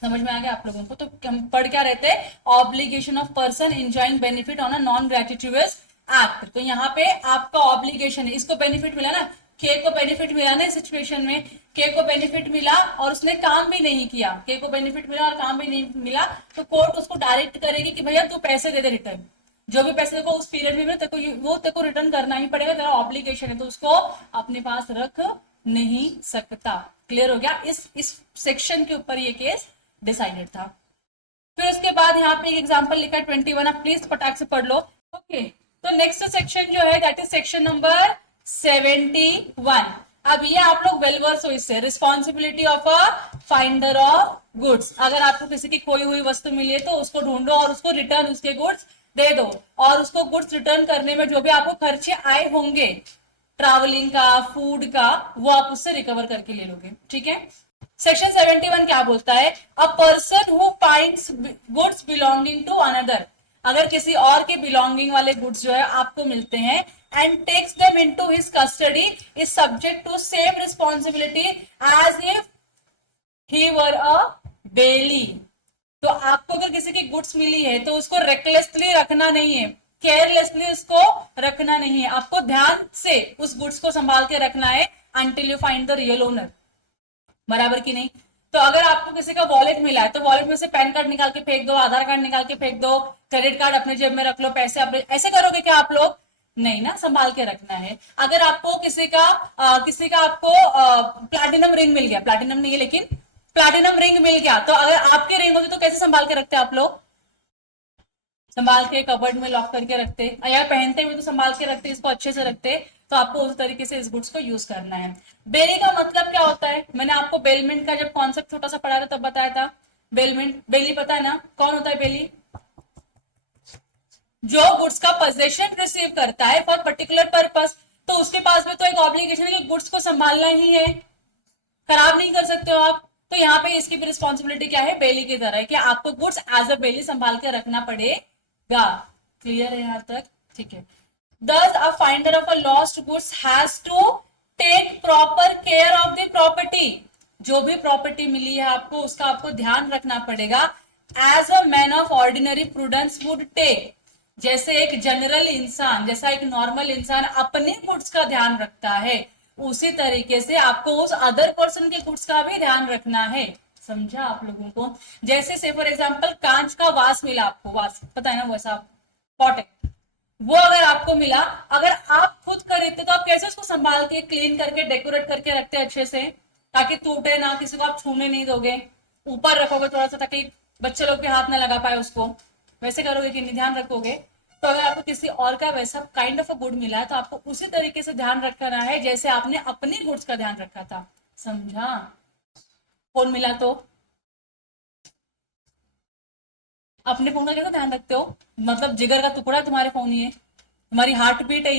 समझ में आ गया आप लोगों को, तो हम पढ़ क्या रहते हैं, obligation of person enjoying benefit on a non gratuitous act. तो यहाँ पे आपका ऑब्लिगेशन है, इसको बेनिफिट मिला ना, के को बेनिफिट मिला ना, सिचुएशन में के को बेनिफिट मिला और उसने काम भी नहीं किया, के को बेनिफिट मिला और काम भी नहीं मिला, तो कोर्ट उसको डायरेक्ट करेगी कि भैया तू पैसे दे दे रिटर्न, जो भी पैसे देखो उस पीरियड में तेरे को वो तेरे को रिटर्न करना ही पड़ेगा, तेरा ऑब्लिगेशन है, तो उसको अपने पास रख नहीं सकता। क्लियर हो गया, इस सेक्शन के ऊपर ये केस डिसाइडेड था। फिर उसके बाद यहाँ पे एक एग्जांपल लिखा है 21, आप प्लीज फटाक से पढ़ लो। ओके, तो नेक्स्ट सेक्शन जो है दैट इज सेक्शन नंबर 71। अब ये आप लोग वेल वर्स हो इससे, responsibility of a finder of goods. अगर आपको किसी की खोई हुई वस्तु मिली है तो उसको ढूंढो और उसको रिटर्न उसके गुड्स दे दो, और उसको गुड्स रिटर्न करने में जो भी आपको खर्चे आए होंगे, ट्रैवलिंग का, फूड का, वो आप उससे रिकवर करके ले लोगे। ठीक है, सेक्शन 71 क्या बोलता है, a person who finds goods belonging to another, अगर किसी और के बिलोंगिंग वाले गुड्स जो है आपको मिलते हैं, and takes them into his custody, is subject to same responsibility as if he were a bailee. तो आपको अगर किसी की गुड्स मिली है तो उसको रेकलेसली रखना नहीं है, केयरलेसली उसको रखना नहीं है, आपको ध्यान से उस गुड्स को संभाल के रखना है until you find the real owner. बराबर की नहीं, तो अगर आपको किसी का वॉलेट मिला है तो वॉलेट में से पैन कार्ड निकाल के फेंक दो, आधार कार्ड निकाल के फेंक दो, क्रेडिट कार्ड अपने जेब में रख लो, पैसे अपने, ऐसे करोगे क्या आप लोग, नहीं ना, संभाल के रखना है। अगर आपको किसी का आपको प्लैटिनम रिंग मिल गया, प्लैटिनम नहीं है लेकिन प्लैटिनम रिंग मिल गया, तो अगर आपकी रिंग होती तो कैसे संभाल के रखते आप लोग, संभाल के कबर्ड में लॉक करके रखते, या पहनते हुए तो संभाल के रखते, इसको अच्छे से रखते। तो आपको उस तरीके से इस गुड्स को यूज करना है। बेली का मतलब क्या होता है, मैंने आपको बेलमेंट का जब कॉन्सेप्ट छोटा सा पढ़ा था तब बताया था। बेलमेंट, बेली पता है ना, कौन होता है बेली, जो गुड्स का पोजेशन रिसीव करता है फॉर पर्टिकुलर पर्पस, तो उसके पास में तो एक ऑब्लिगेशन है कि गुड्स को संभालना ही है, खराब नहीं कर सकते हो आप। तो यहाँ पे इसकी भी रिस्पॉन्सिबिलिटी क्या है, बेली की तरह है कि आपको गुड्स एज अ बेली संभाल के रखना पड़ेगा। क्लियर है यहाँ तक? ठीक है। Thus, a finder of a lost goods has to take proper care of the property. जो भी प्रॉपर्टी मिली है आपको उसका आपको ध्यान रखना पड़ेगा as a man of ordinary prudence would take. जैसे एक जनरल इंसान, जैसा एक नॉर्मल इंसान अपने गुड्स का ध्यान रखता है, उसी तरीके से आपको उस अदर पर्सन के गुड्स का भी ध्यान रखना है। समझा आप लोगों को? जैसे से फॉर एग्जाम्पल कांच का वास मिला आपको, वास पता है ना, वैसा पॉट है, वो अगर आपको मिला, अगर आप खुद खरीदते तो आप कैसे उसको संभाल के क्लीन करके डेकोरेट करके रखते अच्छे से, ताकि टूटे ना, किसी को आप छूने नहीं दोगे, ऊपर रखोगे थोड़ा सा ताकि बच्चे लोग के हाथ ना लगा पाए उसको, वैसे करोगे कि नहीं, ध्यान रखोगे। तो अगर आपको किसी और का वैसा काइंड ऑफ अ गुड मिला है तो आपको उसी तरीके से ध्यान रखना है जैसे आपने अपने गुड्स का ध्यान रखा था। समझा? फोन मिला तो अपने फोन का कैसे ध्यान रखते हो? मतलब जिगर का टुकड़ा तुम्हारे फोन, ये तुम्हारी हार्ट बीट है,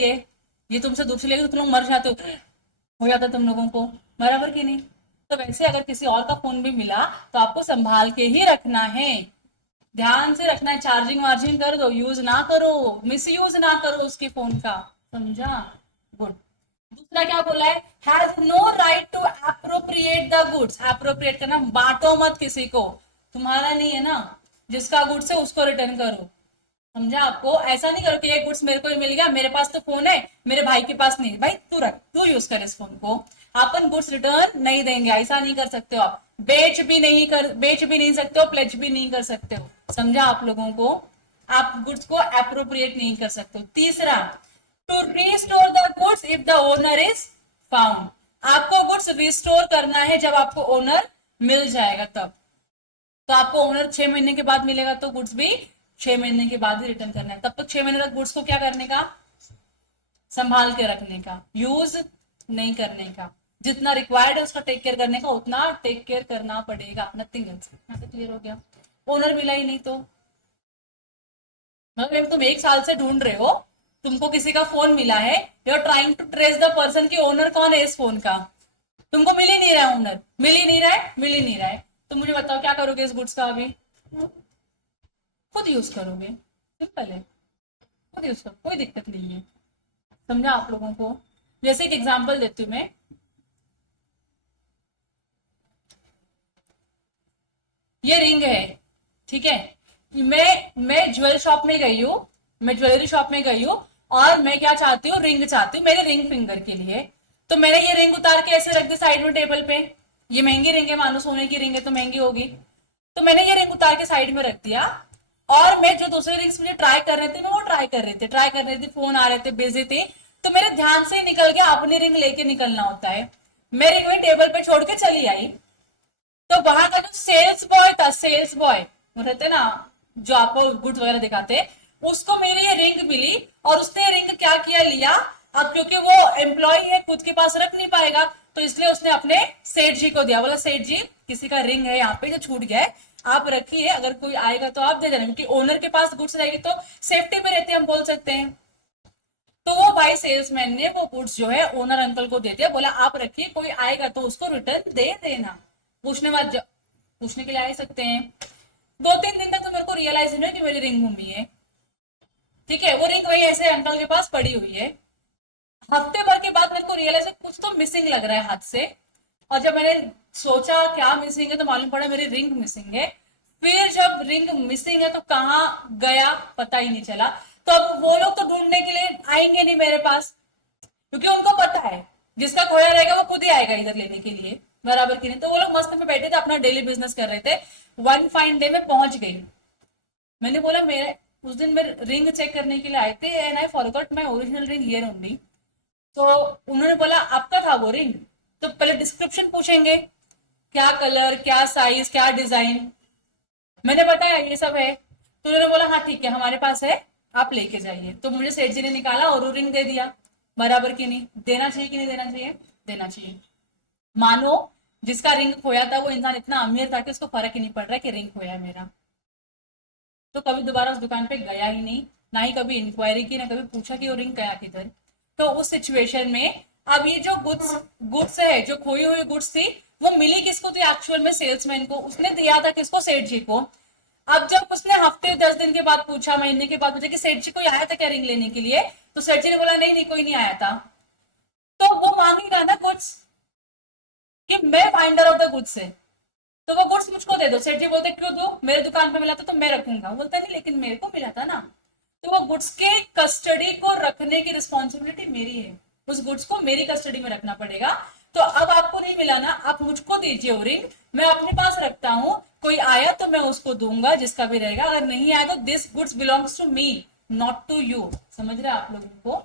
ये तुमसे दूर चलेगी तो तुम लोग मर जाते हो जाता तुम लोगों को, बराबर की नहीं? तो वैसे अगर किसी और का फोन भी मिला तो आपको संभाल के ही रखना है, ध्यान से रखना है। चार्जिंग वार्जिंग कर दो, यूज ना करो, मिस यूज ना करो उसके फोन का। समझा? गुड। दूसरा क्या बोला है, has no right to appropriate the goods. Appropriate करना, बांटो मत किसी को, तुम्हारा नहीं है ना, जिसका गुड्स है उसको रिटर्न करो। समझा? आपको ऐसा नहीं करो कि ये गुड्स मेरे को ही मिल गया, मेरे पास तो फोन है, मेरे भाई के पास नहीं, भाई तू रख, तू यूज कर इस फोन को, अपन गुड्स रिटर्न नहीं देंगे, ऐसा नहीं कर सकते हो आप। बेच भी नहीं सकते हो, प्लेज भी नहीं कर सकते हो। समझा आप लोगों को? आप गुड्स को अप्रोप्रिएट नहीं कर सकते हो। तीसरा, to restore the goods if the owner is found. आपको गुड्स रिस्टोर करना है जब आपको ओनर मिल जाएगा तब। तो आपको ओनर 6 महीने के बाद मिलेगा तो गुड्स भी 6 महीने के बाद ही रिटर्न करना है। तब तक 6 महीने तक गुड्स को क्या करने का, संभाल के रखने का, यूज नहीं करने का। जितना रिक्वायर्ड है उसका टेक केयर करने का उतना टेक केयर करना पड़ेगा, नथिंग एल्स। यहाँ पे क्लियर हो गया? ओनर मिला ही नहीं तो मतलब तुम 1 साल से ढूंढ रहे हो, तुमको किसी का फोन मिला है, you are trying to trace the person की ओनर कौन है इस फोन का, तुमको मिल ही नहीं रहा है, ओनर मिल ही नहीं रहा है, तो मुझे बताओ क्या करोगे इस गुड्स का? अभी खुद यूज करोगे, सिंपल है, खुद यूज करो, कोई दिक्कत नहीं है। समझा आप लोगों को? जैसे एक एग्जांपल देती हूँ मैं, ये रिंग है, ठीक है, मैं ज्वेलरी शॉप में गई हूँ, मैं ज्वेलरी शॉप में गई हूँ और मैं क्या चाहती हूँ, रिंग चाहती हूँ मेरे रिंग फिंगर के लिए। तो मैंने ये रिंग उतार के ऐसे रख दी साइड में टेबल पे, ये महंगी रिंग है, मानो सोने की रिंग है तो महंगी होगी, तो मैंने ये रिंग उतार के साइड में रख दिया और मैं जो दूसरे रिंग्स मुझे ट्राई कर रहे थे मैं वो ट्राई कर रही थी, फोन आ रहे थे, बिजी थी, तो मेरे ध्यान से निकल गया, अपनी रिंग लेके निकलना होता है, मैं रिंग में टेबल पे छोड़ के चली आई। तो वहां का जो सेल्स बॉय था, सेल्स बॉय वो रहते ना जो आपको गुड्स वगैरह दिखाते, उसको मेरी ये रिंग मिली और उसने रिंग क्या किया, लिया। अब क्योंकि वो एम्प्लॉय है, खुद के पास रख नहीं पाएगा, तो इसलिए उसने अपने सेठ जी को दिया, बोला सेठ जी किसी का रिंग है यहाँ पे जो छूट गया है, आप रखिए, अगर कोई आएगा तो आप दे देना, क्योंकि ओनर के पास गुड्स रहेगी तो सेफ्टी में रहती है, हम बोल सकते हैं। तो वो भाई सेल्समैन ने वो गुड्स जो है ओनर अंकल को दे दिया, बोला आप रखिए, कोई आएगा तो उसको रिटर्न दे देना। पूछने के लिए आ सकते हैं। 2-3 दिन तक तो मेरे को रियलाइज नहीं कि मेरी रिंग घूमी है, ठीक है, वो रिंग वही ऐसे अंकल के पास पड़ी हुई है। हफ्ते भर के बाद मेरे को रियलाइज कुछ तो मिसिंग लग रहा है हाथ से, और जब मैंने सोचा क्या मिसिंग है तो मालूम पड़ा मेरी रिंग मिसिंग है। फिर जब रिंग मिसिंग है तो कहाँ गया पता ही नहीं चला। तो अब वो लोग तो ढूंढने के लिए आएंगे नहीं मेरे पास, क्योंकि उनको पता है जिसका खोया रहेगा वो खुद ही आएगा इधर लेने के लिए, बराबर की नहीं? तो वो लोग मस्त में बैठे थे, अपना डेली बिजनेस कर रहे थे। वन फाइन डे में पहुंच गई, मैंने बोला मेरे उस दिन मेरे रिंग चेक करने के लिए आए थे and I forgot my original ring here only. तो उन्होंने बोला आपका था वो रिंग? तो पहले डिस्क्रिप्शन पूछेंगे, क्या कलर, क्या साइज, क्या डिजाइन, मैंने बताया ये सब है, तो उन्होंने बोला हाँ ठीक है हमारे पास है, आप लेके जाइए। तो मुझे सेठ जी ने निकाला और वो रिंग दे दिया, बराबर की नहीं? देना चाहिए कि नहीं देना चाहिए? देना चाहिए। मानो जिसका रिंग खोया था वो इंसान इतना अमीर था कि उसको फर्क ही नहीं पड़ रहा कि रिंग खोया है मेरा, तो कभी दोबारा उस दुकान पे गया ही नहीं, ना ही कभी इंक्वायरी की, ना कभी पूछा कि वो रिंग गया किधर। तो उस सिचुएशन में अब ये जो गुड्स है, जो खोई हुई गुड्स थी, वो मिली किसको थी एक्चुअल में? सेल्समैन को। उसने दिया था किसको? सेठ जी को। अब जब उसने हफ्ते 10 दिन के बाद पूछा, महीने के बाद पूछा कि सेठ जी कोई आया था क्या रिंग लेने के लिए, तो सेठ जी ने बोला नहीं नहीं कोई नहीं आया था। तो वो मांगेगा ना गुड्स कि मैं फाइंडर ऑफ द गुड्स है, तो वो गुड्स मुझको दे दो। सेठ जी बोलते क्यों दो, मेरे दुकान पे मिला था तो मैं रखूंगा। बोलता नहीं लेकिन मेरे को मिला था ना। तो वो गुड्स के कस्टडी को रखने की रिस्पॉन्सिबिलिटी मेरी है, उस गुड्स को मेरी कस्टडी में रखना पड़ेगा। तो अब आपको नहीं मिला ना, आप मुझको दीजिए वो रिंग, मैं अपने पास रखता हूं, कोई आया तो मैं उसको दूंगा जिसका भी रहेगा, अगर नहीं आया तो this goods belongs to me not to you. समझ रहे आप लोगों को?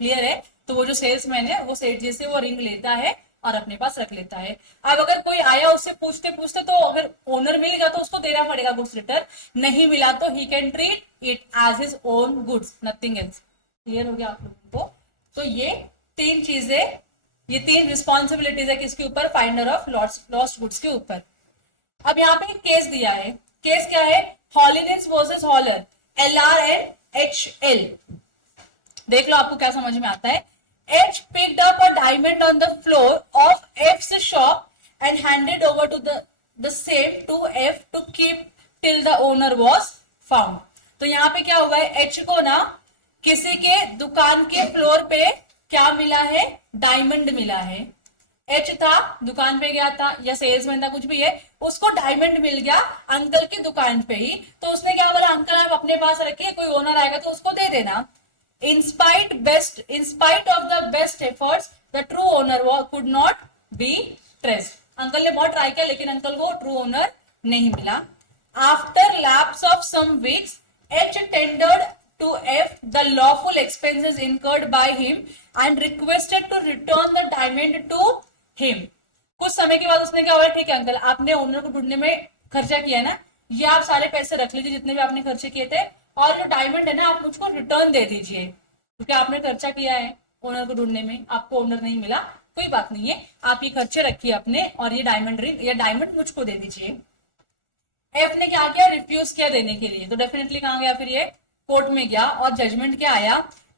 क्लियर है? तो वो जो सेल्समैन है वो सेठ जी से वो रिंग लेता है और अपने पास रख लेता है। अब अगर कोई आया उससे पूछते पूछते, तो अगर ओनर मिल गया तो उसको देना पड़ेगा गुड्स रिटर्न, नहीं मिला तो he can treat it as his own goods, nothing else. Clear हो गया आप लोगों को? तो ये तीन चीजें, ये तीन रिस्पॉन्सिबिलिटीज है किसके ऊपर? फाइंडर ऑफ लॉस्ट गुड्स के ऊपर। अब यहाँ पे एक केस दिया है। केस क्या है? हॉलिडेज वर्सेस हॉलर, LRNHL। देख लो आपको क्या समझ में आता है। H picked up a diamond on the floor of F's shop and handed over to the same to F to keep till the owner was found। तो यहाँ पे क्या हुआ है? H को ना किसी के दुकान के फ्लोर पे क्या मिला है? डायमंड मिला है। H था, दुकान पे गया था या सेल्समैन था, कुछ भी है, उसको डायमंड मिल गया अंकल की दुकान पे ही। तो उसने क्या बोला? अंकल आप अपने पास रखिए, कोई ओनर आएगा तो उसको दे देना। In spite of the best efforts, the true owner could not be traced। Uncle ने बहुत ट्राई किया लेकिन अंकल को ट्रू ओनर नहीं मिला। After lapse of some weeks, H tendered to F the lawful expenses incurred by him and requested to return the diamond to him। कुछ समय के बाद उसने क्या बोला? ठीक है अंकल, आपने ओनर को ढूंढने में खर्चा किया ना, ये आप सारे पैसे रख लीजिए जितने भी आपने खर्चे किए थे, और जो डायमंड है ना आप मुझको रिटर्न दे दीजिए, क्योंकि आपने खर्चा किया है ओनर को ढूंढने में, आपको ओनर नहीं मिला, कोई बात नहीं है, आप ये खर्चे रखिए अपने और ये डायमंड रिंग या डायमंड मुझको दे दीजिए। एफ ने क्या किया? रिफ्यूज किया देने के लिए। तो डेफिनेटली कहां गया फिर? ये कोर्ट में गया और जजमेंट क्या आया?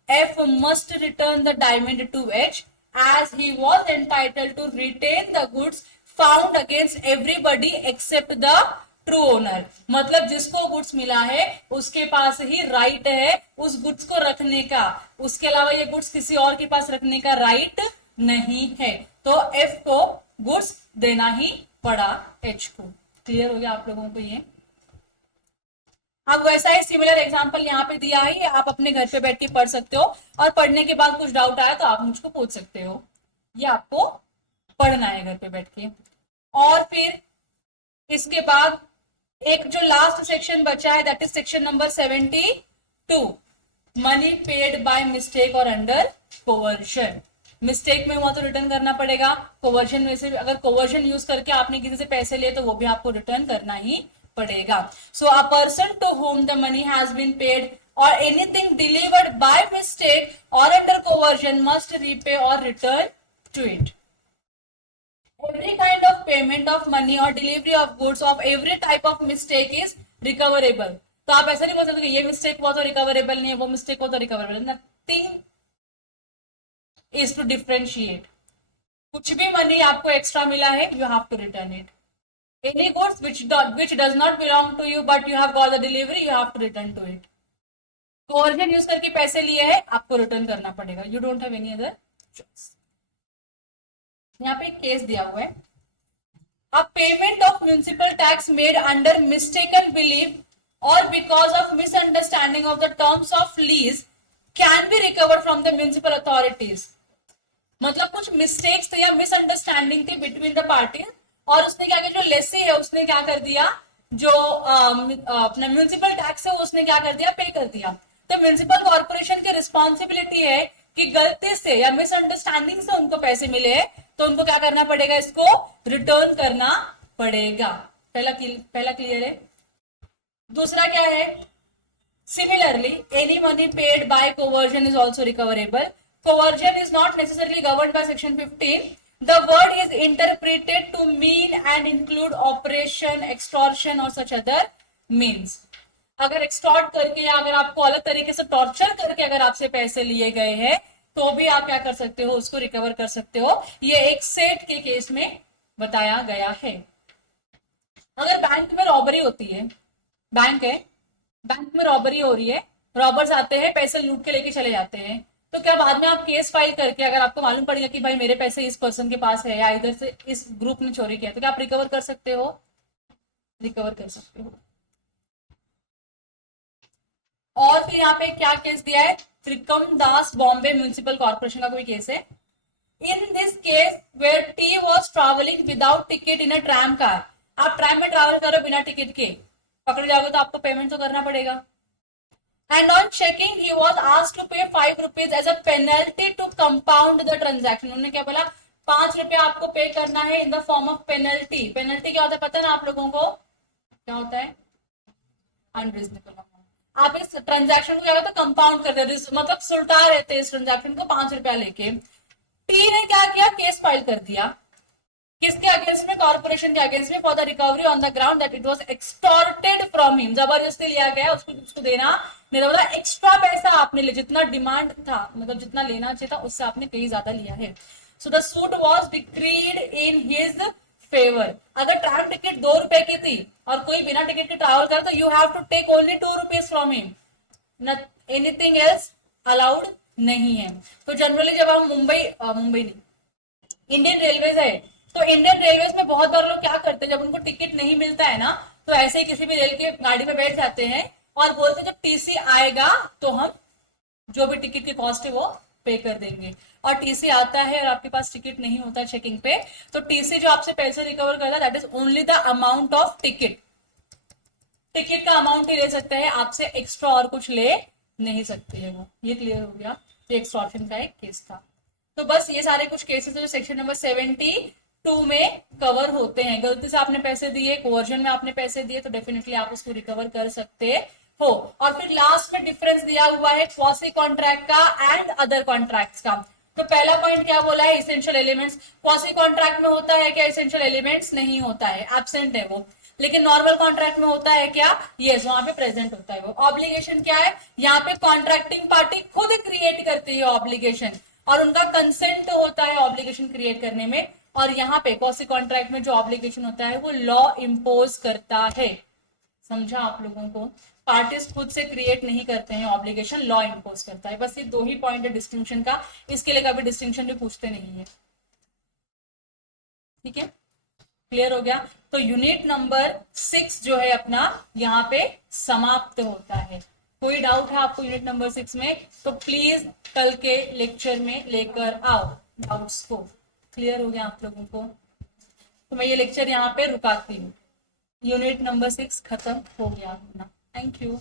F must return the diamond to H as he was entitled to retain the goods found against everybody except the true owner. मतलब जिसको गुड्स मिला है उसके पास ही राइट है उस गुड्स को रखने का, उसके अलावा ये गुड्स किसी और के पास रखने का राइट नहीं है। तो एफ को गुड्स देना ही पड़ा एच को। क्लियर हो गया आप लोगों को ये? अब वैसा ही सिमिलर एग्जांपल यहाँ पे दिया है, आप अपने घर पे बैठ के पढ़ सकते हो, और पढ़ने के बाद कुछ डाउट आया तो आप मुझको पूछ सकते हो। ये आपको पढ़ना है घर पे बैठ के। और फिर इसके बाद एक जो लास्ट सेक्शन बचा है, that is section number 72, money paid by mistake or under coercion. Mistake में हुआ तो रिटर्न करना पड़ेगा, कोवर्जन में से अगर कोवर्जन यूज करके आपने किसी से पैसे लिए तो वो भी आपको रिटर्न करना ही पड़ेगा। So a person to whom the money has been paid or anything delivered by mistake or under coercion must repay or return to it. Every kind of payment of money or delivery of goods of every type of mistake is recoverable। तो आप ऐसा नहीं बोल सकते कि ये mistake हुआ तो रिकवरेबल नहीं है, वो मिस्टेक हुआ तो recoverable. Nothing is to differentiate. कुछ भी मनी आपको एक्स्ट्रा मिला है, you have to return it. Any goods which does not belong to you but you have got the delivery, you have to return to it। Coercion use करके पैसे लिए हैं, आपको रिटर्न करना पड़ेगा, you don't have any other choice. यहाँ पे एक केस दिया हुआ है। A payment of municipal tax made under mistaken belief or because of misunderstanding of the terms of lease can be recovered from the municipal authorities. मतलब कुछ mistakes थे या मिसअंडरस्टैंडिंग थी बिटवीन द पार्टी, और उसने क्या किया, जो लेसी है उसने क्या कर दिया, जो अपना म्युनिसिपल टैक्स है उसने क्या कर दिया, पे कर दिया। तो म्युनिसिपल कॉर्पोरेशन की रिस्पॉन्सिबिलिटी है कि गलती से या मिसअंडरस्टैंडिंग से उनको पैसे मिले तो उनको क्या करना पड़ेगा, इसको रिटर्न करना पड़ेगा। पहला क्लियर है। दूसरा क्या है? Similarly any money paid by coercion is also recoverable. Coercion is not necessarily governed by section 15। The word is interpreted to mean and include operation, extortion or such other means। अगर extort करके या अगर आपको अलग तरीके से torture करके अगर आपसे पैसे लिए गए हैं तो भी आप क्या कर सकते हो, उसको रिकवर कर सकते हो। ये एक सेट के केस में बताया गया है। अगर बैंक में रॉबरी होती है, बैंक है, बैंक में रॉबरी हो रही है, रॉबर्स आते हैं, पैसे लूट के लेके चले जाते हैं, तो क्या बाद में आप केस फाइल करके अगर आपको मालूम पड़ेगा कि भाई मेरे पैसे इस पर्सन के पास है या इधर से इस ग्रुप ने चोरी किया, तो क्या आप रिकवर कर सकते हो? रिकवर कर सकते हो। और फिर यहाँ पे क्या केस दिया है, त्रिकम दास बॉम्बे म्यूनिसिपल कॉर्पोरेशन का कोई केस है। In this case where T was travelling without ticket in a tram car, आप ट्रैम में ट्रैवल करो बिना टिकट के, पकड़े जाओगे तो आपको पेमेंट तो करना पड़ेगा। And on checking, he was asked to pay 5 rupees as a penalty to compound the transaction. उन्होंने क्या बोला, 5 रुपया आपको पे करना है in the form of penalty. Penalty क्या होता है पता है ना आप लोगों को, क्या होता है? अनरीजनेबल। आप इस ट्रांजैक्शन को क्या करते हैं, कंपाउंड कर देते, मतलब सुलटा रहते हैं इस ट्रांजैक्शन को 5 रुपया लेके। टी ने क्या किया, केस फाइल कर दिया, किसके अगेंस्ट में? कॉर्पोरेशन के अगेंस्ट में, for the recovery on the ground that it was extorted from him, जबरदस्ती लिया गया, उसको देना नहीं था, मतलब एक्स्ट्रा पैसा आपने ले, जितना डिमांड था, मतलब जितना लेना चाहिए था उससे आपने कहीं ज्यादा लिया है। So the suit was decreed in his favour. अगर ट्रैवल टिकट 2 रुपए की थी और कोई बिना टिकट के ट्रैवल करे तो you have to take only 2 rupees from him, anything else allowed नहीं है। तो जनरली जब हम मुंबई नहीं, इंडियन रेलवेज है, तो इंडियन रेलवेज में बहुत बार लोग क्या करते हैं, जब उनको टिकट नहीं मिलता है ना, तो ऐसे ही किसी भी रेल के गाड़ी में बैठ जाते हैं और बोलते हैं जब टीसी आएगा तो हम जो भी टिकट की कॉस्ट है वो पे कर देंगे। और टीसी आता है और आपके पास टिकट नहीं होता चेकिंग पे, तो टीसी जो आपसे पैसे रिकवर करता है that is only the amount of ticket, ticket का अमाउंट ही ले सकते हैं, आपसे एक्स्ट्रा और कुछ ले नहीं सकते हैं वो। ये क्लियर हो गया, ये एक्सटॉर्शन का एक केस था। तो बस ये सारे कुछ केसेस जो सेक्शन नंबर 72 में कवर होते हैं। गलती से आपने पैसे दिए, कोवर्जन में आपने पैसे दिए, तो डेफिनेटली आप उसको रिकवर कर सकते हो। और फिर लास्ट में डिफरेंस दिया हुआ है क्वासी कॉन्ट्रैक्ट का एंड अदर कॉन्ट्रैक्ट्स का। तो पहला पॉइंट क्या बोला है, इसेंशियल एलिमेंट्स। क्वासी कॉन्ट्रैक्ट में होता है क्या इसेंशियल एलिमेंट्स? नहीं होता है, एब्सेंट है वो। लेकिन नॉर्मल कॉन्ट्रैक्ट में होता है क्या? यस, वहां पे प्रेजेंट होता है वो। ऑब्लिगेशन क्या है, यहाँ पे कॉन्ट्रैक्टिंग पार्टी खुद क्रिएट करती है ऑब्लिगेशन, और उनका कंसेंट होता है ऑब्लिगेशन क्रिएट करने में। और यहाँ पे क्वासी कॉन्ट्रैक्ट में जो ऑब्लिगेशन होता है वो लॉ इम्पोज करता है। समझा आप लोगों को? पार्टीज खुद से क्रिएट नहीं करते हैं ऑब्लिगेशन, लॉ इम्पोज करता है। बस ये 2 ही पॉइंट है डिस्टिंक्शन का, इसके लिए कभी डिस्टिंक्शन भी पूछते नहीं है। ठीक है, क्लियर हो गया? तो यूनिट नंबर 6 जो है अपना यहाँ पे समाप्त होता है। कोई डाउट है आपको यूनिट नंबर 6 में, तो प्लीज कल के लेक्चर में लेकर आओ डाउट्स को। क्लियर हो गया आप लोगों को? तो मैं ये लेक्चर यहाँ पे रुकाती हूँ, यूनिट नंबर 6 खत्म हो गया अपना। Thank you.